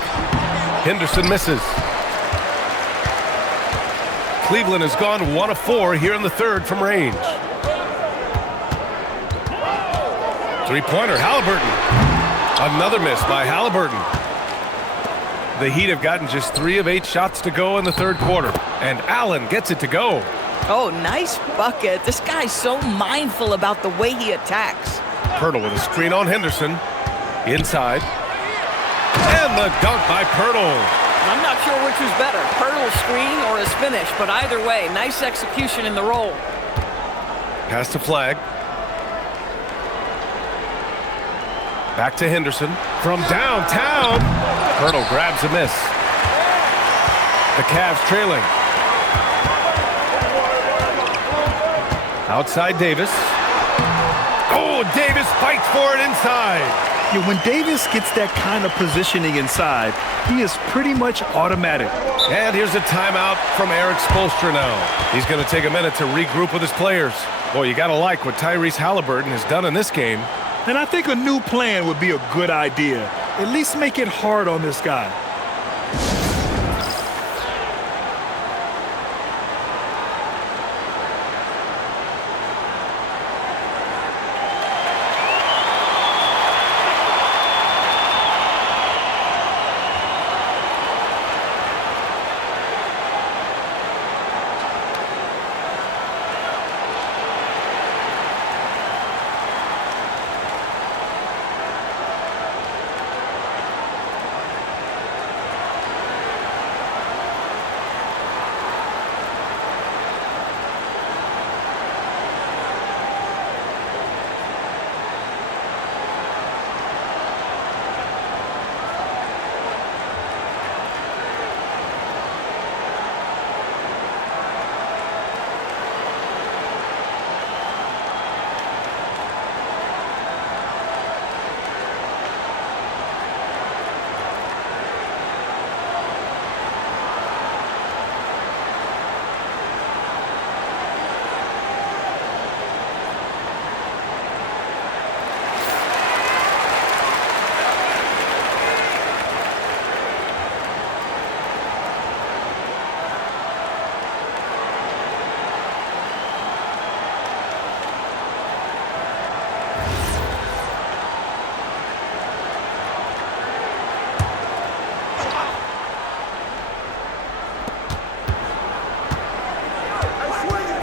Henderson misses. Cleveland has gone 1 of 4 here in the third from range. Three-pointer, Halliburton. Another miss by Halliburton. The Heat have gotten just 3 of 8 shots to go in the third quarter, and Allen gets it to go. Oh, nice bucket. This guy's so mindful about the way he attacks. Pirtle with a screen on Henderson. Inside. And the dunk by Pirtle. I'm not sure which was better, Pirtle's screen or his finish, but either way, nice execution in the roll. Pass to Flag. Back to Henderson. From downtown. Pirtle grabs a miss. The Cavs trailing. Outside Davis. Oh, Davis fights for it inside. Yeah, when Davis gets that kind of positioning inside, he is pretty much automatic. And here's a timeout from Eric Spoelstra now. He's going to take a minute to regroup with his players. Boy, you got to like what Tyrese Halliburton has done in this game. And I think a new plan would be a good idea. At least make it hard on this guy.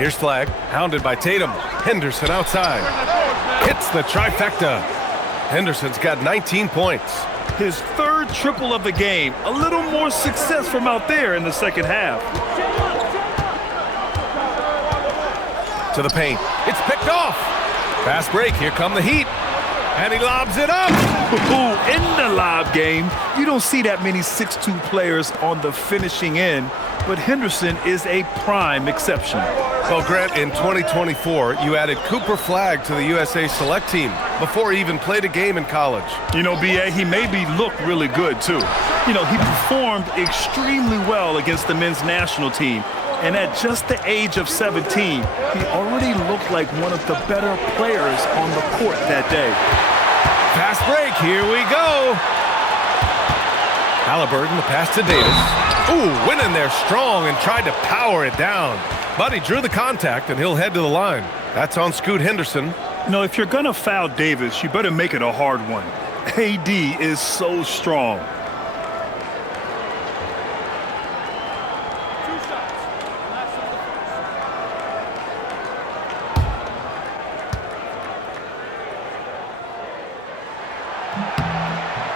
Here's Flag, hounded by Tatum. Henderson outside. Hits the trifecta. Henderson's got 19 points. His third triple of the game. A little more success from out there in the second half. To the paint. It's picked off. Fast break. Here come the Heat. And he lobs it up. Ooh, in the lob game, you don't see that many 6'2 players on the finishing end, but Henderson is a prime exception. Well, Grant, in 2024, you added Cooper Flag to the USA Select team before he even played a game in college. You know, B.A., he maybe looked really good, too. You know, he performed extremely well against the men's national team. And at just the age of 17, he already looked like one of the better players on the court that day. Fast break, here we go. Halliburton, the pass to Davis. Ooh, went in there strong and tried to power it down. But he drew the contact, and he'll head to the line. That's on Scoot Henderson. You know, if you're going to foul Davis, you better make it a hard one. AD is so strong.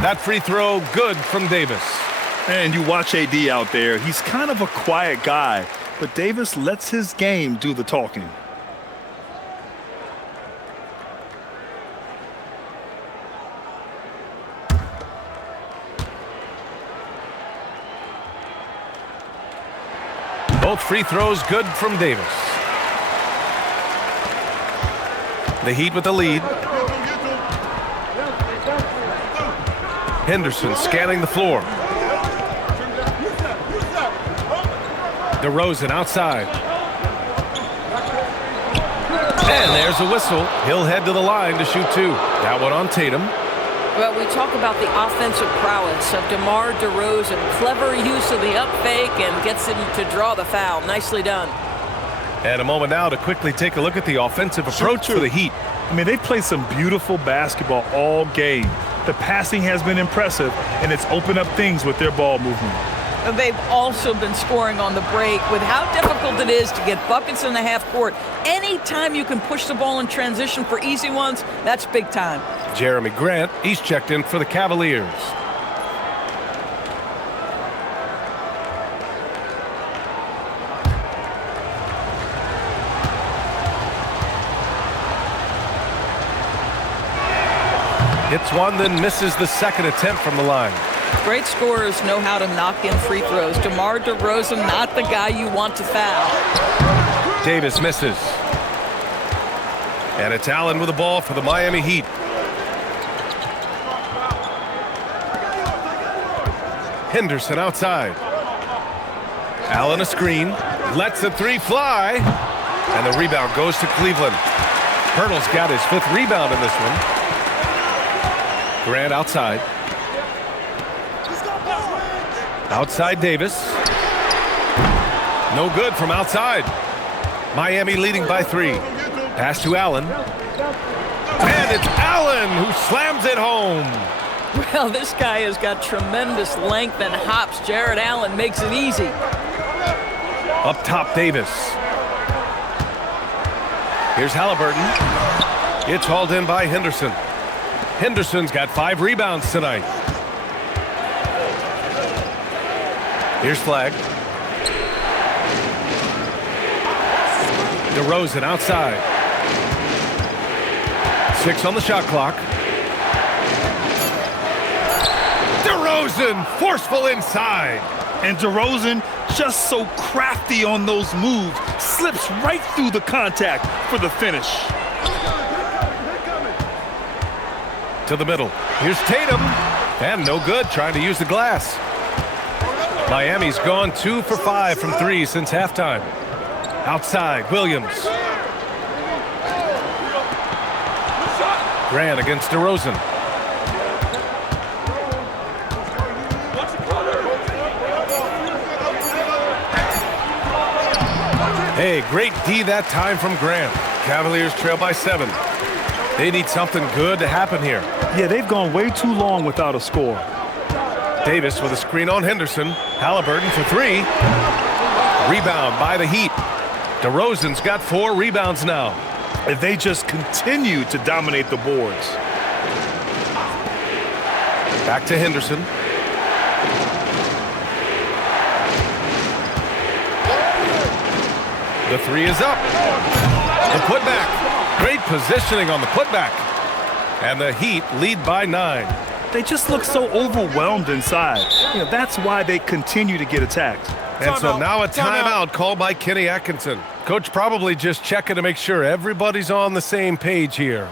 That free throw good from Davis. And you watch AD out there. He's kind of a quiet guy, but Davis lets his game do the talking. Both free throws good from Davis. The Heat with the lead. Henderson scanning the floor. DeRozan outside. And there's a whistle. He'll head to the line to shoot two. That one on Tatum. Well, we talk about the offensive prowess of DeMar DeRozan. Clever use of the up fake and gets him to draw the foul. Nicely done. And a moment now to quickly take a look at the offensive approach for the Heat. I mean, they play some beautiful basketball all game. The passing has been impressive, and it's opened up things with their ball movement. And they've also been scoring on the break with how difficult it is to get buckets in the half court. Anytime you can push the ball in transition for easy ones, that's big time. Jeremy Grant, he's checked in for the Cavaliers. Hits one, then misses the second attempt from the line. Great scorers know how to knock in free throws. DeMar DeRozan, not the guy you want to foul. Davis misses. And it's Allen with the ball for the Miami Heat. Henderson outside. Allen a screen. Lets the three fly. And the rebound goes to Cleveland. Hurdle's got his 5th rebound in this one. Grant outside. Outside Davis. No good from outside. Miami leading by 3. Pass to Allen. And it's Allen who slams it home. Well, this guy has got tremendous length and hops. Jared Allen makes it easy. Up top, Davis. Here's Halliburton. It's hauled in by Henderson. Henderson's got 5 rebounds tonight. Here's Flag. DeRozan outside. 6 on the shot clock. DeRozan forceful inside. And DeRozan, just so crafty on those moves, slips right through the contact for the finish. To the middle. Here's Tatum. And no good, trying to use the glass. Miami's gone 2 for 5 from 3 since halftime. Outside, Williams. Grant against DeRozan. Hey, great D that time from Grant. Cavaliers trail by 7. They need something good to happen here. Yeah, they've gone way too long without a score. Davis with a screen on Henderson. Halliburton for 3. Rebound by the Heat. DeRozan's got 4 rebounds now. If they just continue to dominate the boards. Back to Henderson. The 3 is up. The putback. Great positioning on the putback. And the Heat lead by 9. They just look so overwhelmed inside. You know, that's why they continue to get attacked. And so now a timeout called by Kenny Atkinson. Coach probably just checking to make sure everybody's on the same page here.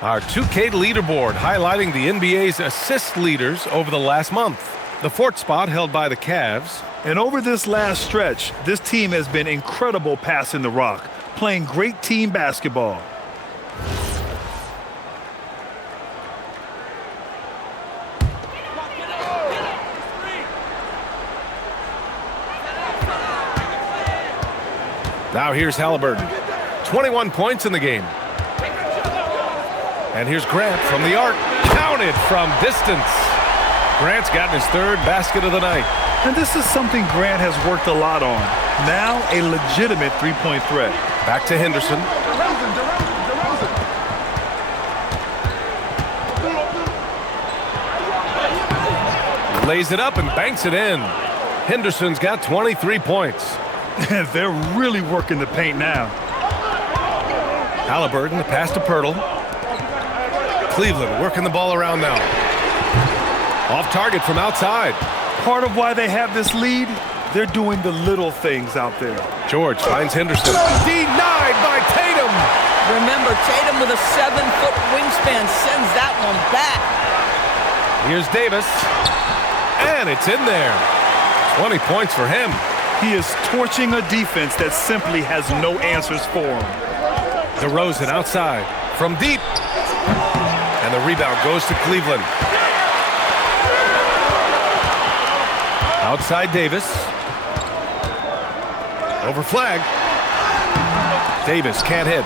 Our 2K leaderboard highlighting the NBA's assist leaders over the last month. The fourth spot held by the Cavs. And over this last stretch, this team has been incredible passing the rock, playing great team basketball. Now here's Halliburton. 21 points in the game. And here's Grant from the arc. Counted from distance. Grant's gotten his third basket of the night. And this is something Grant has worked a lot on. Now a legitimate three-point threat. Back to Henderson. Lays it up and banks it in. Henderson's got 23 points. They're really working the paint now. Halliburton, the pass to Pirtle. Cleveland working the ball around now. Off target from outside. Part of why they have this lead, they're doing the little things out there. George finds Henderson. Denied by Tatum. Remember, Tatum with a 7-foot wingspan sends that one back. Here's Davis. And it's in there. 20 points for him. He is torching a defense that simply has no answers for him. DeRozan outside from deep. And the rebound goes to Cleveland. Outside Davis. Over flag. Davis can't hit.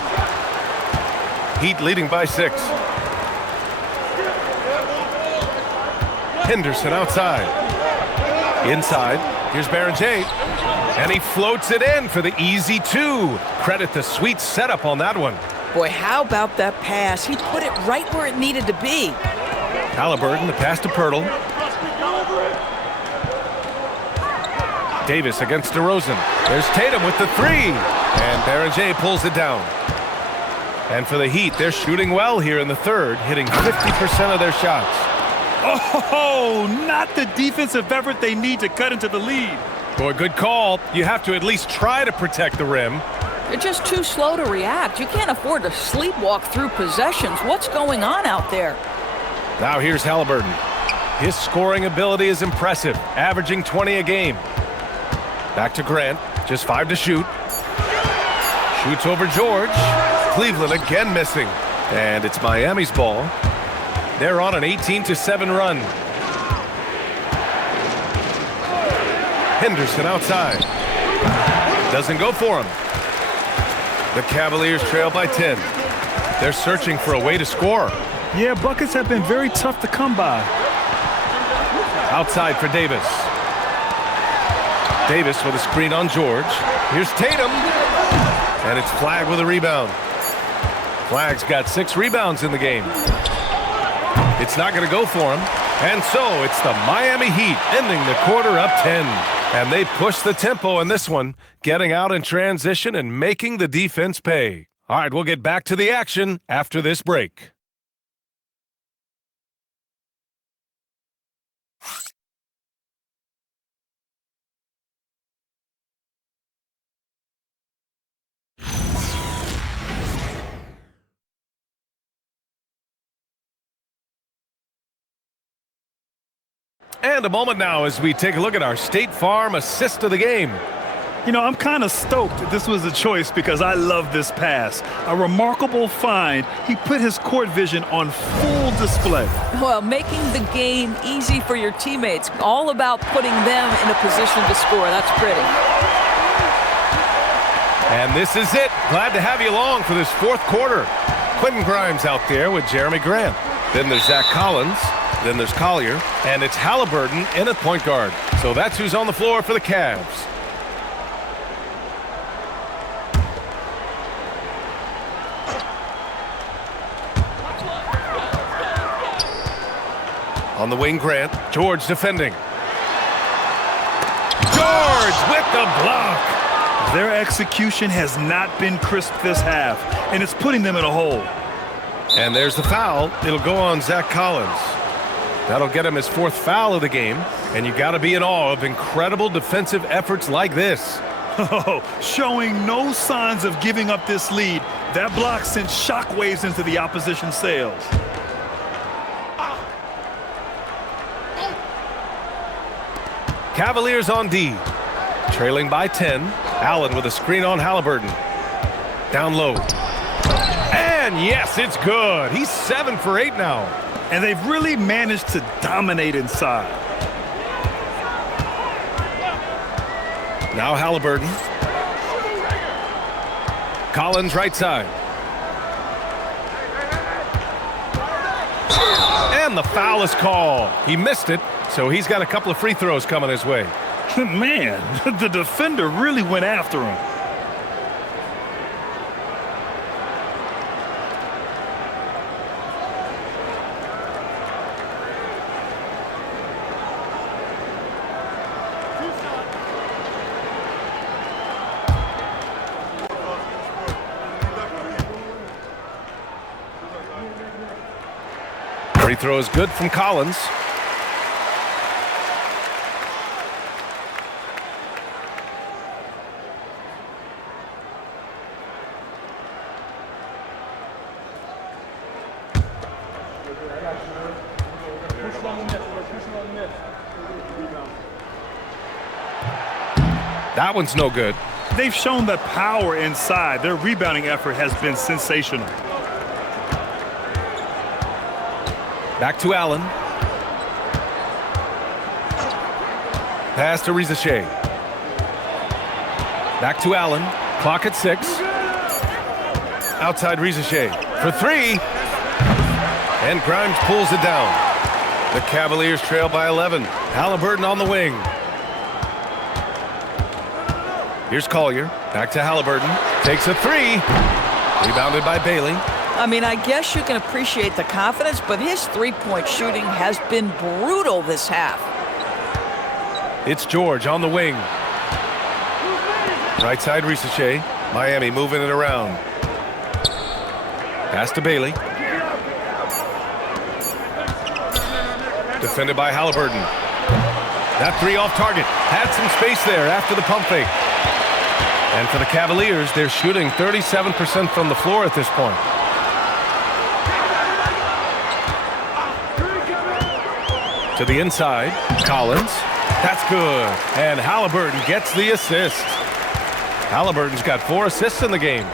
Heat leading by 6. Henderson outside. Inside. Here's Barrett-Jay. And he floats it in for the easy 2. Credit the sweet setup on that one. Boy, how about that pass? He put it right where it needed to be. Halliburton, the pass to Pirtle. Davis against DeRozan. There's Tatum with the 3. And Barrett-Jay pulls it down. And for the Heat, they're shooting well here in the third, hitting 50% of their shots. Oh, not the defensive effort they need to cut into the lead. Boy, good call. You have to at least try to protect the rim. They're just too slow to react. You can't afford to sleepwalk through possessions. What's going on out there? Now here's Halliburton. His scoring ability is impressive, averaging 20 a game. Back to Grant, just 5 to shoot. Shoots over George. Cleveland again missing. And it's Miami's ball. They're on an 18-7 run. Henderson outside. Doesn't go for him. The Cavaliers trail by 10. They're searching for a way to score. Yeah, buckets have been very tough to come by. Outside for Davis. Davis with a screen on George. Here's Tatum. And it's Flagg with a rebound. Flagg's got 6 rebounds in the game. It's not going to go for him. And so it's the Miami Heat ending the quarter up 10. And they push the tempo in this one, getting out in transition and making the defense pay. All right, we'll get back to the action after this break. And a moment now as we take a look at our State Farm assist of the game. You know, I'm kind of stoked this was a choice because I love this pass. A remarkable find. He put his court vision on full display. Well, making the game easy for your teammates. All about putting them in a position to score. That's pretty. And this is it. Glad to have you along for this fourth quarter. Quentin Grimes out there with Jeremy Grant. Then there's Zach Collins. Then there's Collier. And it's Halliburton in at point guard. So that's who's on the floor for the Cavs. On the wing, Grant. George defending. George with the block. Their execution has not been crisp this half, and it's putting them in a hole. And there's the foul. It'll go on Zach Collins. That'll get him his 4th foul of the game, and you got to be in awe of incredible defensive efforts like this. Oh, showing no signs of giving up this lead. That block sent shockwaves into the opposition sails. Cavaliers on D. Trailing by 10. Allen with a screen on Halliburton. Down low. And yes, it's good. He's 7 for 8 now. And they've really managed to dominate inside. Now Halliburton. Collins right side. And the foul is called. He missed it, so he's got a couple of free throws coming his way. Man, the defender really went after him. Free throw is good from Collins. That one's no good. They've shown the power inside. Their rebounding effort has been sensational. Back to Allen. Pass to Rizachet. Back to Allen. Clock at 6. Outside Rizachet for 3. And Grimes pulls it down. The Cavaliers trail by 11. Halliburton on the wing. Here's Collier. Back to Halliburton. Takes a 3. Rebounded by Bailey. I mean, I guess you can appreciate the confidence, but his three-point shooting has been brutal this half. It's George on the wing. Right side Rizachet. Miami moving it around. Pass to Bailey. Defended by Halliburton. That 3 off target. Had some space there after the pump fake. And for the Cavaliers, they're shooting 37% from the floor at this point. To the inside, Collins. That's good. And Halliburton gets the assist. Halliburton's got 4 assists in the game.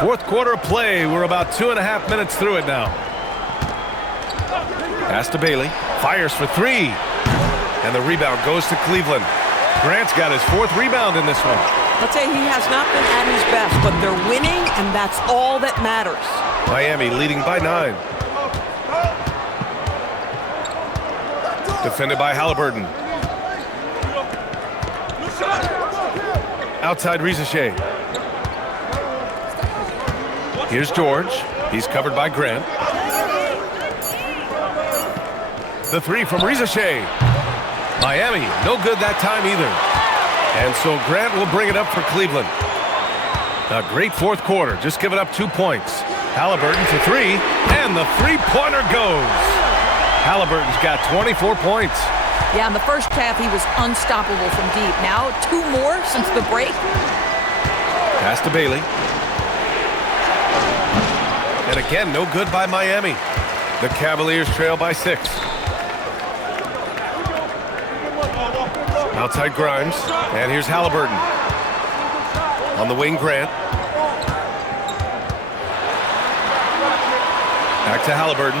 Fourth quarter of play. We're about 2.5 minutes through it now. Pass to Bailey. Fires for 3. And the rebound goes to Cleveland. Grant's got his 4th rebound in this one. I'll tell you, he has not been at his best, but they're winning, and that's all that matters. Miami leading by 9. Defended by Halliburton. Outside Rizachet. Here's George. He's covered by Grant. The 3 from Rizachet. Miami, no good that time either. And so Grant will bring it up for Cleveland. A great fourth quarter, just giving up 2 points. Halliburton for 3, and the three-pointer goes. Halliburton's got 24 points. Yeah, in the first half, he was unstoppable from deep. Now, 2 more since the break. Pass to Bailey. And again, no good by Miami. The Cavaliers trail by 6. Outside Grimes, and here's Halliburton. On the wing, Grant. Back to Halliburton.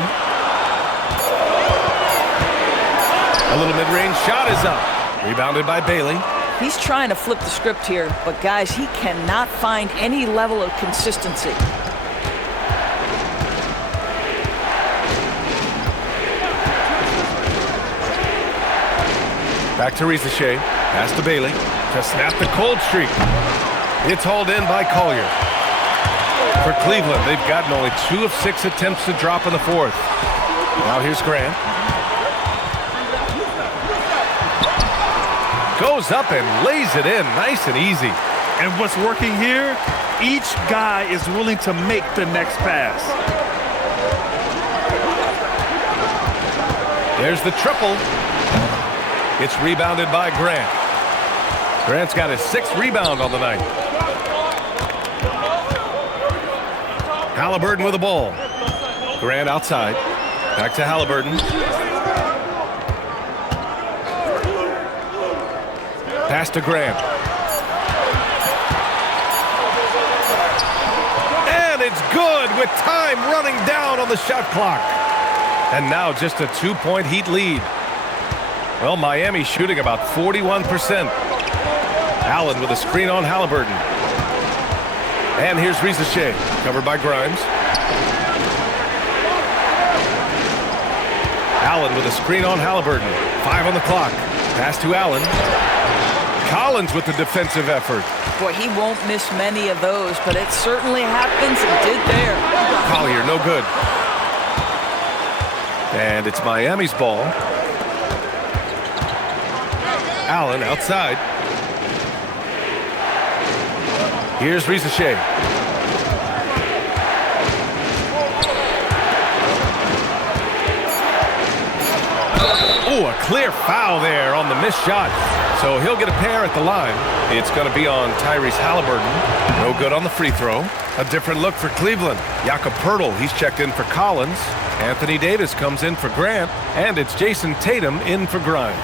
A little mid-range shot is up. Rebounded by Bailey. He's trying to flip the script here, but guys, he cannot find any level of consistency. Back to Rizachet. Pass to Bailey to snap the cold streak. It's hauled in by Collier. For Cleveland, they've gotten only 2 of 6 attempts to drop in the 4th. Now here's Grant. Goes up and lays it in nice and easy. And what's working here, each guy is willing to make the next pass. There's the triple. It's rebounded by Grant. Grant's got his 6th rebound on the night. Halliburton with the ball. Grant outside. Back to Halliburton. Pass to Grant. And it's good with time running down on the shot clock. And now just a 2-point Heat lead. Well, Miami shooting about 41%. Allen with a screen on Halliburton. And here's Risacher, covered by Grimes. Allen with a screen on Halliburton. 5 on the clock. Pass to Allen. Collins with the defensive effort. Boy, he won't miss many of those, but it certainly happens and did there. Collier, no good. And it's Miami's ball. Allen outside. Here's Risacher. Oh, a clear foul there on the missed shot. So he'll get a pair at the line. It's going to be on Tyrese Halliburton. No good on the free throw. A different look for Cleveland. Jakob Poeltl, he's checked in for Collins. Anthony Davis comes in for Grant. And it's Jason Tatum in for Grimes.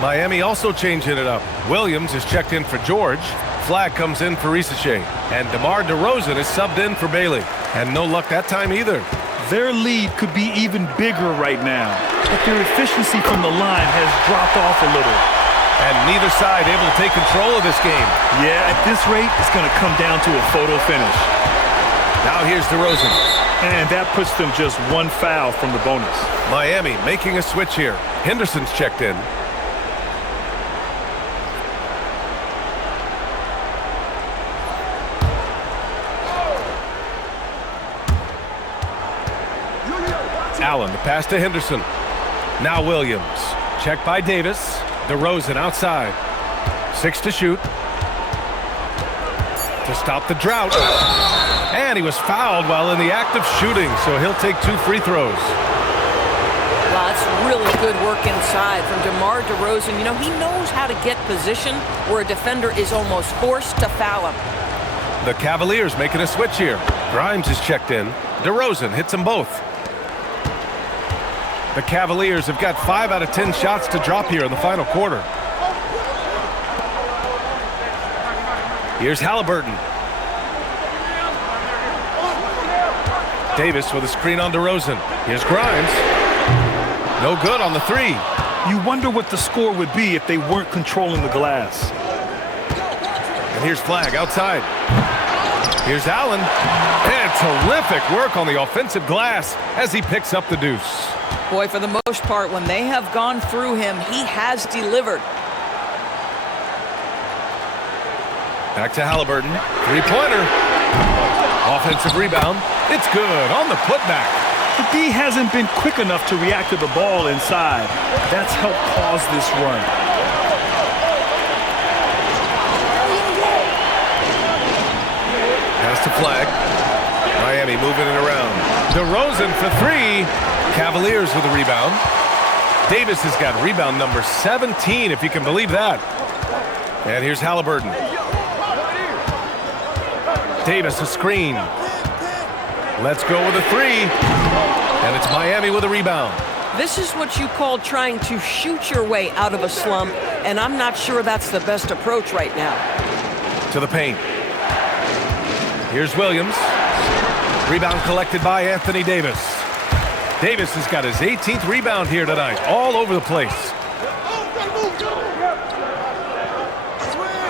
Miami also changing it up. Williams is checked in for George. Flag comes in for Risacher. And DeMar DeRozan is subbed in for Bailey. And no luck that time either. Their lead could be even bigger right now, but their efficiency from the line has dropped off a little. And neither side able to take control of this game. Yeah, at this rate, it's going to come down to a photo finish. Now here's DeRozan. And that puts them just 1 foul from the bonus. Miami making a switch here. Henderson's checked in. Allen, the pass to Henderson. Now Williams. Checked by Davis. DeRozan outside. 6 to shoot. To stop the drought. And he was fouled while in the act of shooting, so he'll take 2 free throws. Wow, that's really good work inside from DeMar DeRozan. You know, he knows how to get position where a defender is almost forced to foul him. The Cavaliers making a switch here. Grimes is checked in. DeRozan hits them both. The Cavaliers have got 5 out of 10 shots to drop here in the final quarter. Here's Halliburton. Davis with a screen on DeRozan. Here's Grimes. No good on the 3. You wonder what the score would be if they weren't controlling the glass. And here's Flag outside. Here's Allen. And terrific work on the offensive glass as he picks up the deuce. Boy, for the most part, when they have gone through him, he has delivered. Back to Halliburton. 3-pointer. Offensive rebound. It's good on the putback. The D hasn't been quick enough to react to the ball inside. That's helped cause this run. Pass to Flag. Miami moving it around. DeRozan for 3. Cavaliers with a rebound. Davis has got rebound number 17, if you can believe that. And here's Halliburton. Davis a screen. Let's go with a 3. And it's Miami with a rebound. This is what you call trying to shoot your way out of a slump, and I'm not sure that's the best approach right now. To the paint. Here's Williams. Rebound collected by Anthony Davis. Davis has got his 18th rebound here tonight, all over the place.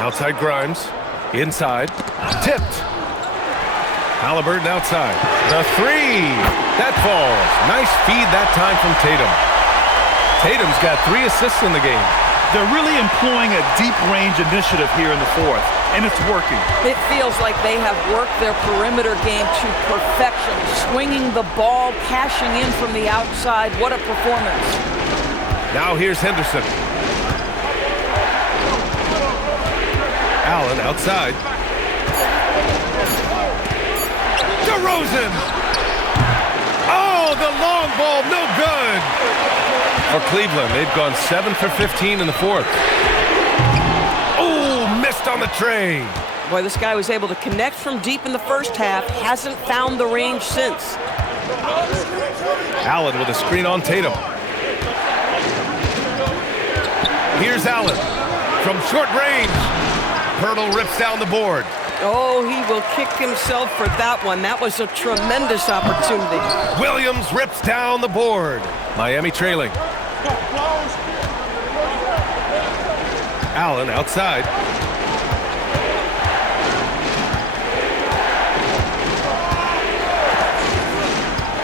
Outside Grimes. Inside. Tipped. Halliburton outside. The 3. That falls. Nice feed that time from Tatum. Tatum's got 3 assists in the game. They're really employing a deep-range initiative here in the 4th, and it's working. It feels like they have worked their perimeter game to perfection, swinging the ball, cashing in from the outside. What a performance. Now here's Henderson. Allen outside. DeRozan! Oh, the long ball, no good! For Cleveland, they've gone 7 for 15 in the fourth. Oh, missed on the tray. Boy, this guy was able to connect from deep in the first half, hasn't found the range since. Allen with a screen on Tatum. Here's Allen from short range. Pirtle rips down the board. Oh, he will kick himself for that one. That was a tremendous opportunity. Williams rips down the board. Miami trailing. Allen outside.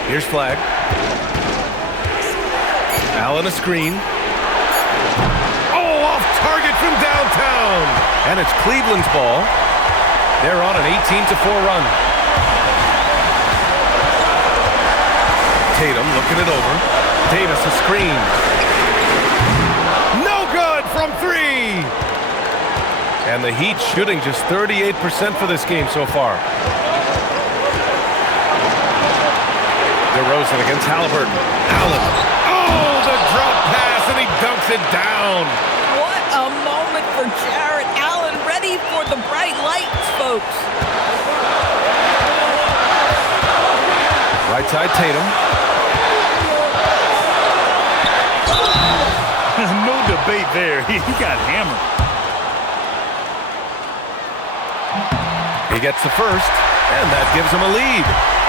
Here's Flag. Allen a screen. Oh, off target from downtown. And it's Cleveland's ball. They're on an 18-4 run. Tatum looking it over. Davis a screen. No good from three. And the Heat shooting just 38% for this game so far. DeRozan against Halliburton. Allen. Oh, the drop pass, and he dunks it down. What a moment for Jarrett Allen, ready for the bright lights, folks. Right side, Tatum. No debate there. He got hammered. He gets the first, and that gives him a lead.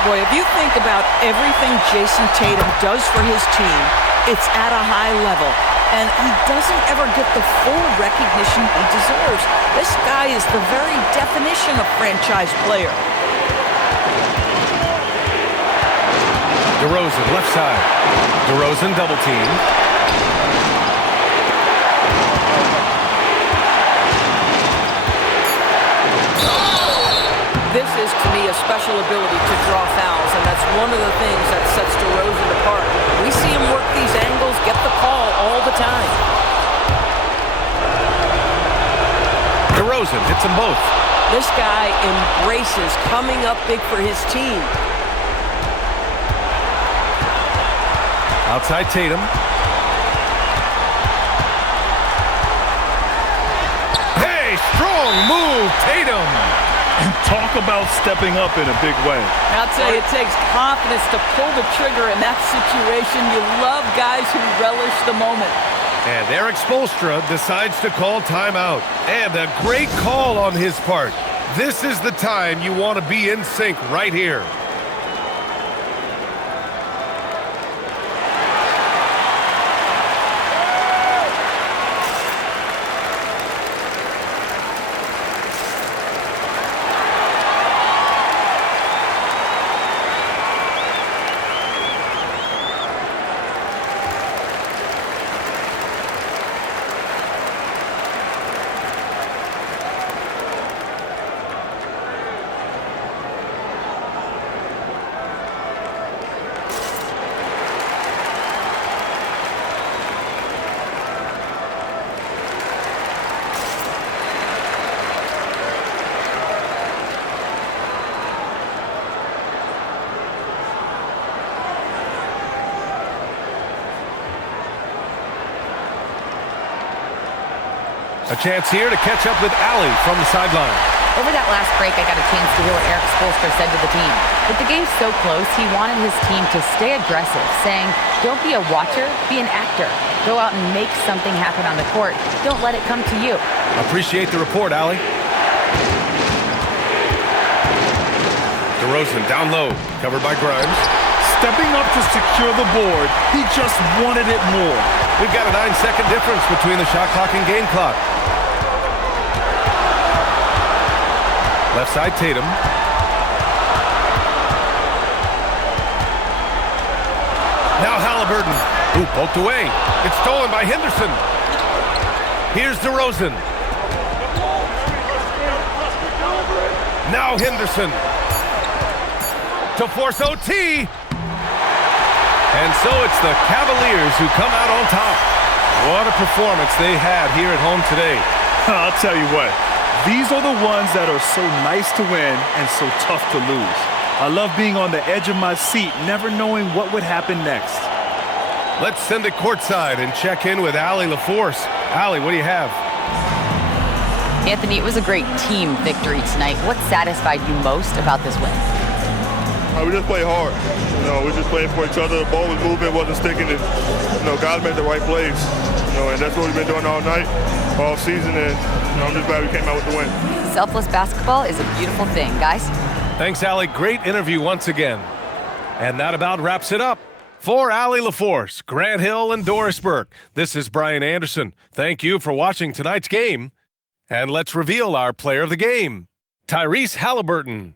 Boy, if you think about everything Jason Tatum does for his team, it's at a high level. And he doesn't ever get the full recognition he deserves. This guy is the very definition of franchise player. DeRozan, left side. DeRozan double team. This is, to me, a special ability to draw fouls, and that's one of the things that sets DeRozan apart. We see him work these angles, get the call all the time. DeRozan hits them both. This guy embraces coming up big for his team. Outside Tatum. Hey, strong move, Tatum. And talk about stepping up in a big way. I'll tell you, it takes confidence to pull the trigger in that situation. You love guys who relish the moment. And Eric Spoelstra decides to call timeout. And a great call on his part. This is the time you want to be in sync right here. A chance here to catch up with Allie from the sideline. Over that last break, I got a chance to hear what Eric Spoelstra said to the team. With the game so close, he wanted his team to stay aggressive, saying, don't be a watcher, be an actor. Go out and make something happen on the court. Don't let it come to you. Appreciate the report, Allie. DeRozan down low, covered by Grimes. Stepping up to secure the board, he just wanted it more. We've got a 9-second difference between the shot clock and game clock. Left side, Tatum. Now Halliburton. Ooh, poked away. It's stolen by Henderson. Here's DeRozan. Now Henderson. To force OT. And so it's the Cavaliers who come out on top. What a performance they had here at home today. I'll tell you what, these are the ones that are so nice to win and so tough to lose. I love being on the edge of my seat, never knowing what would happen next. Let's send it courtside and check in with Allie LaForce. Allie, what do you have? Anthony, it was a great team victory tonight. What satisfied you most about this win? We just played hard. We just played for each other. The ball was moving, wasn't sticking, and guys made the right plays. And that's what we've been doing all night, all season, and I'm just glad we came out with the win. Selfless basketball is a beautiful thing, guys. Thanks, Allie. Great interview once again. And that about wraps it up. For Allie LaForce, Grant Hill, and Doris Burke, this is Brian Anderson. Thank you for watching tonight's game. And let's reveal our player of the game, Tyrese Halliburton.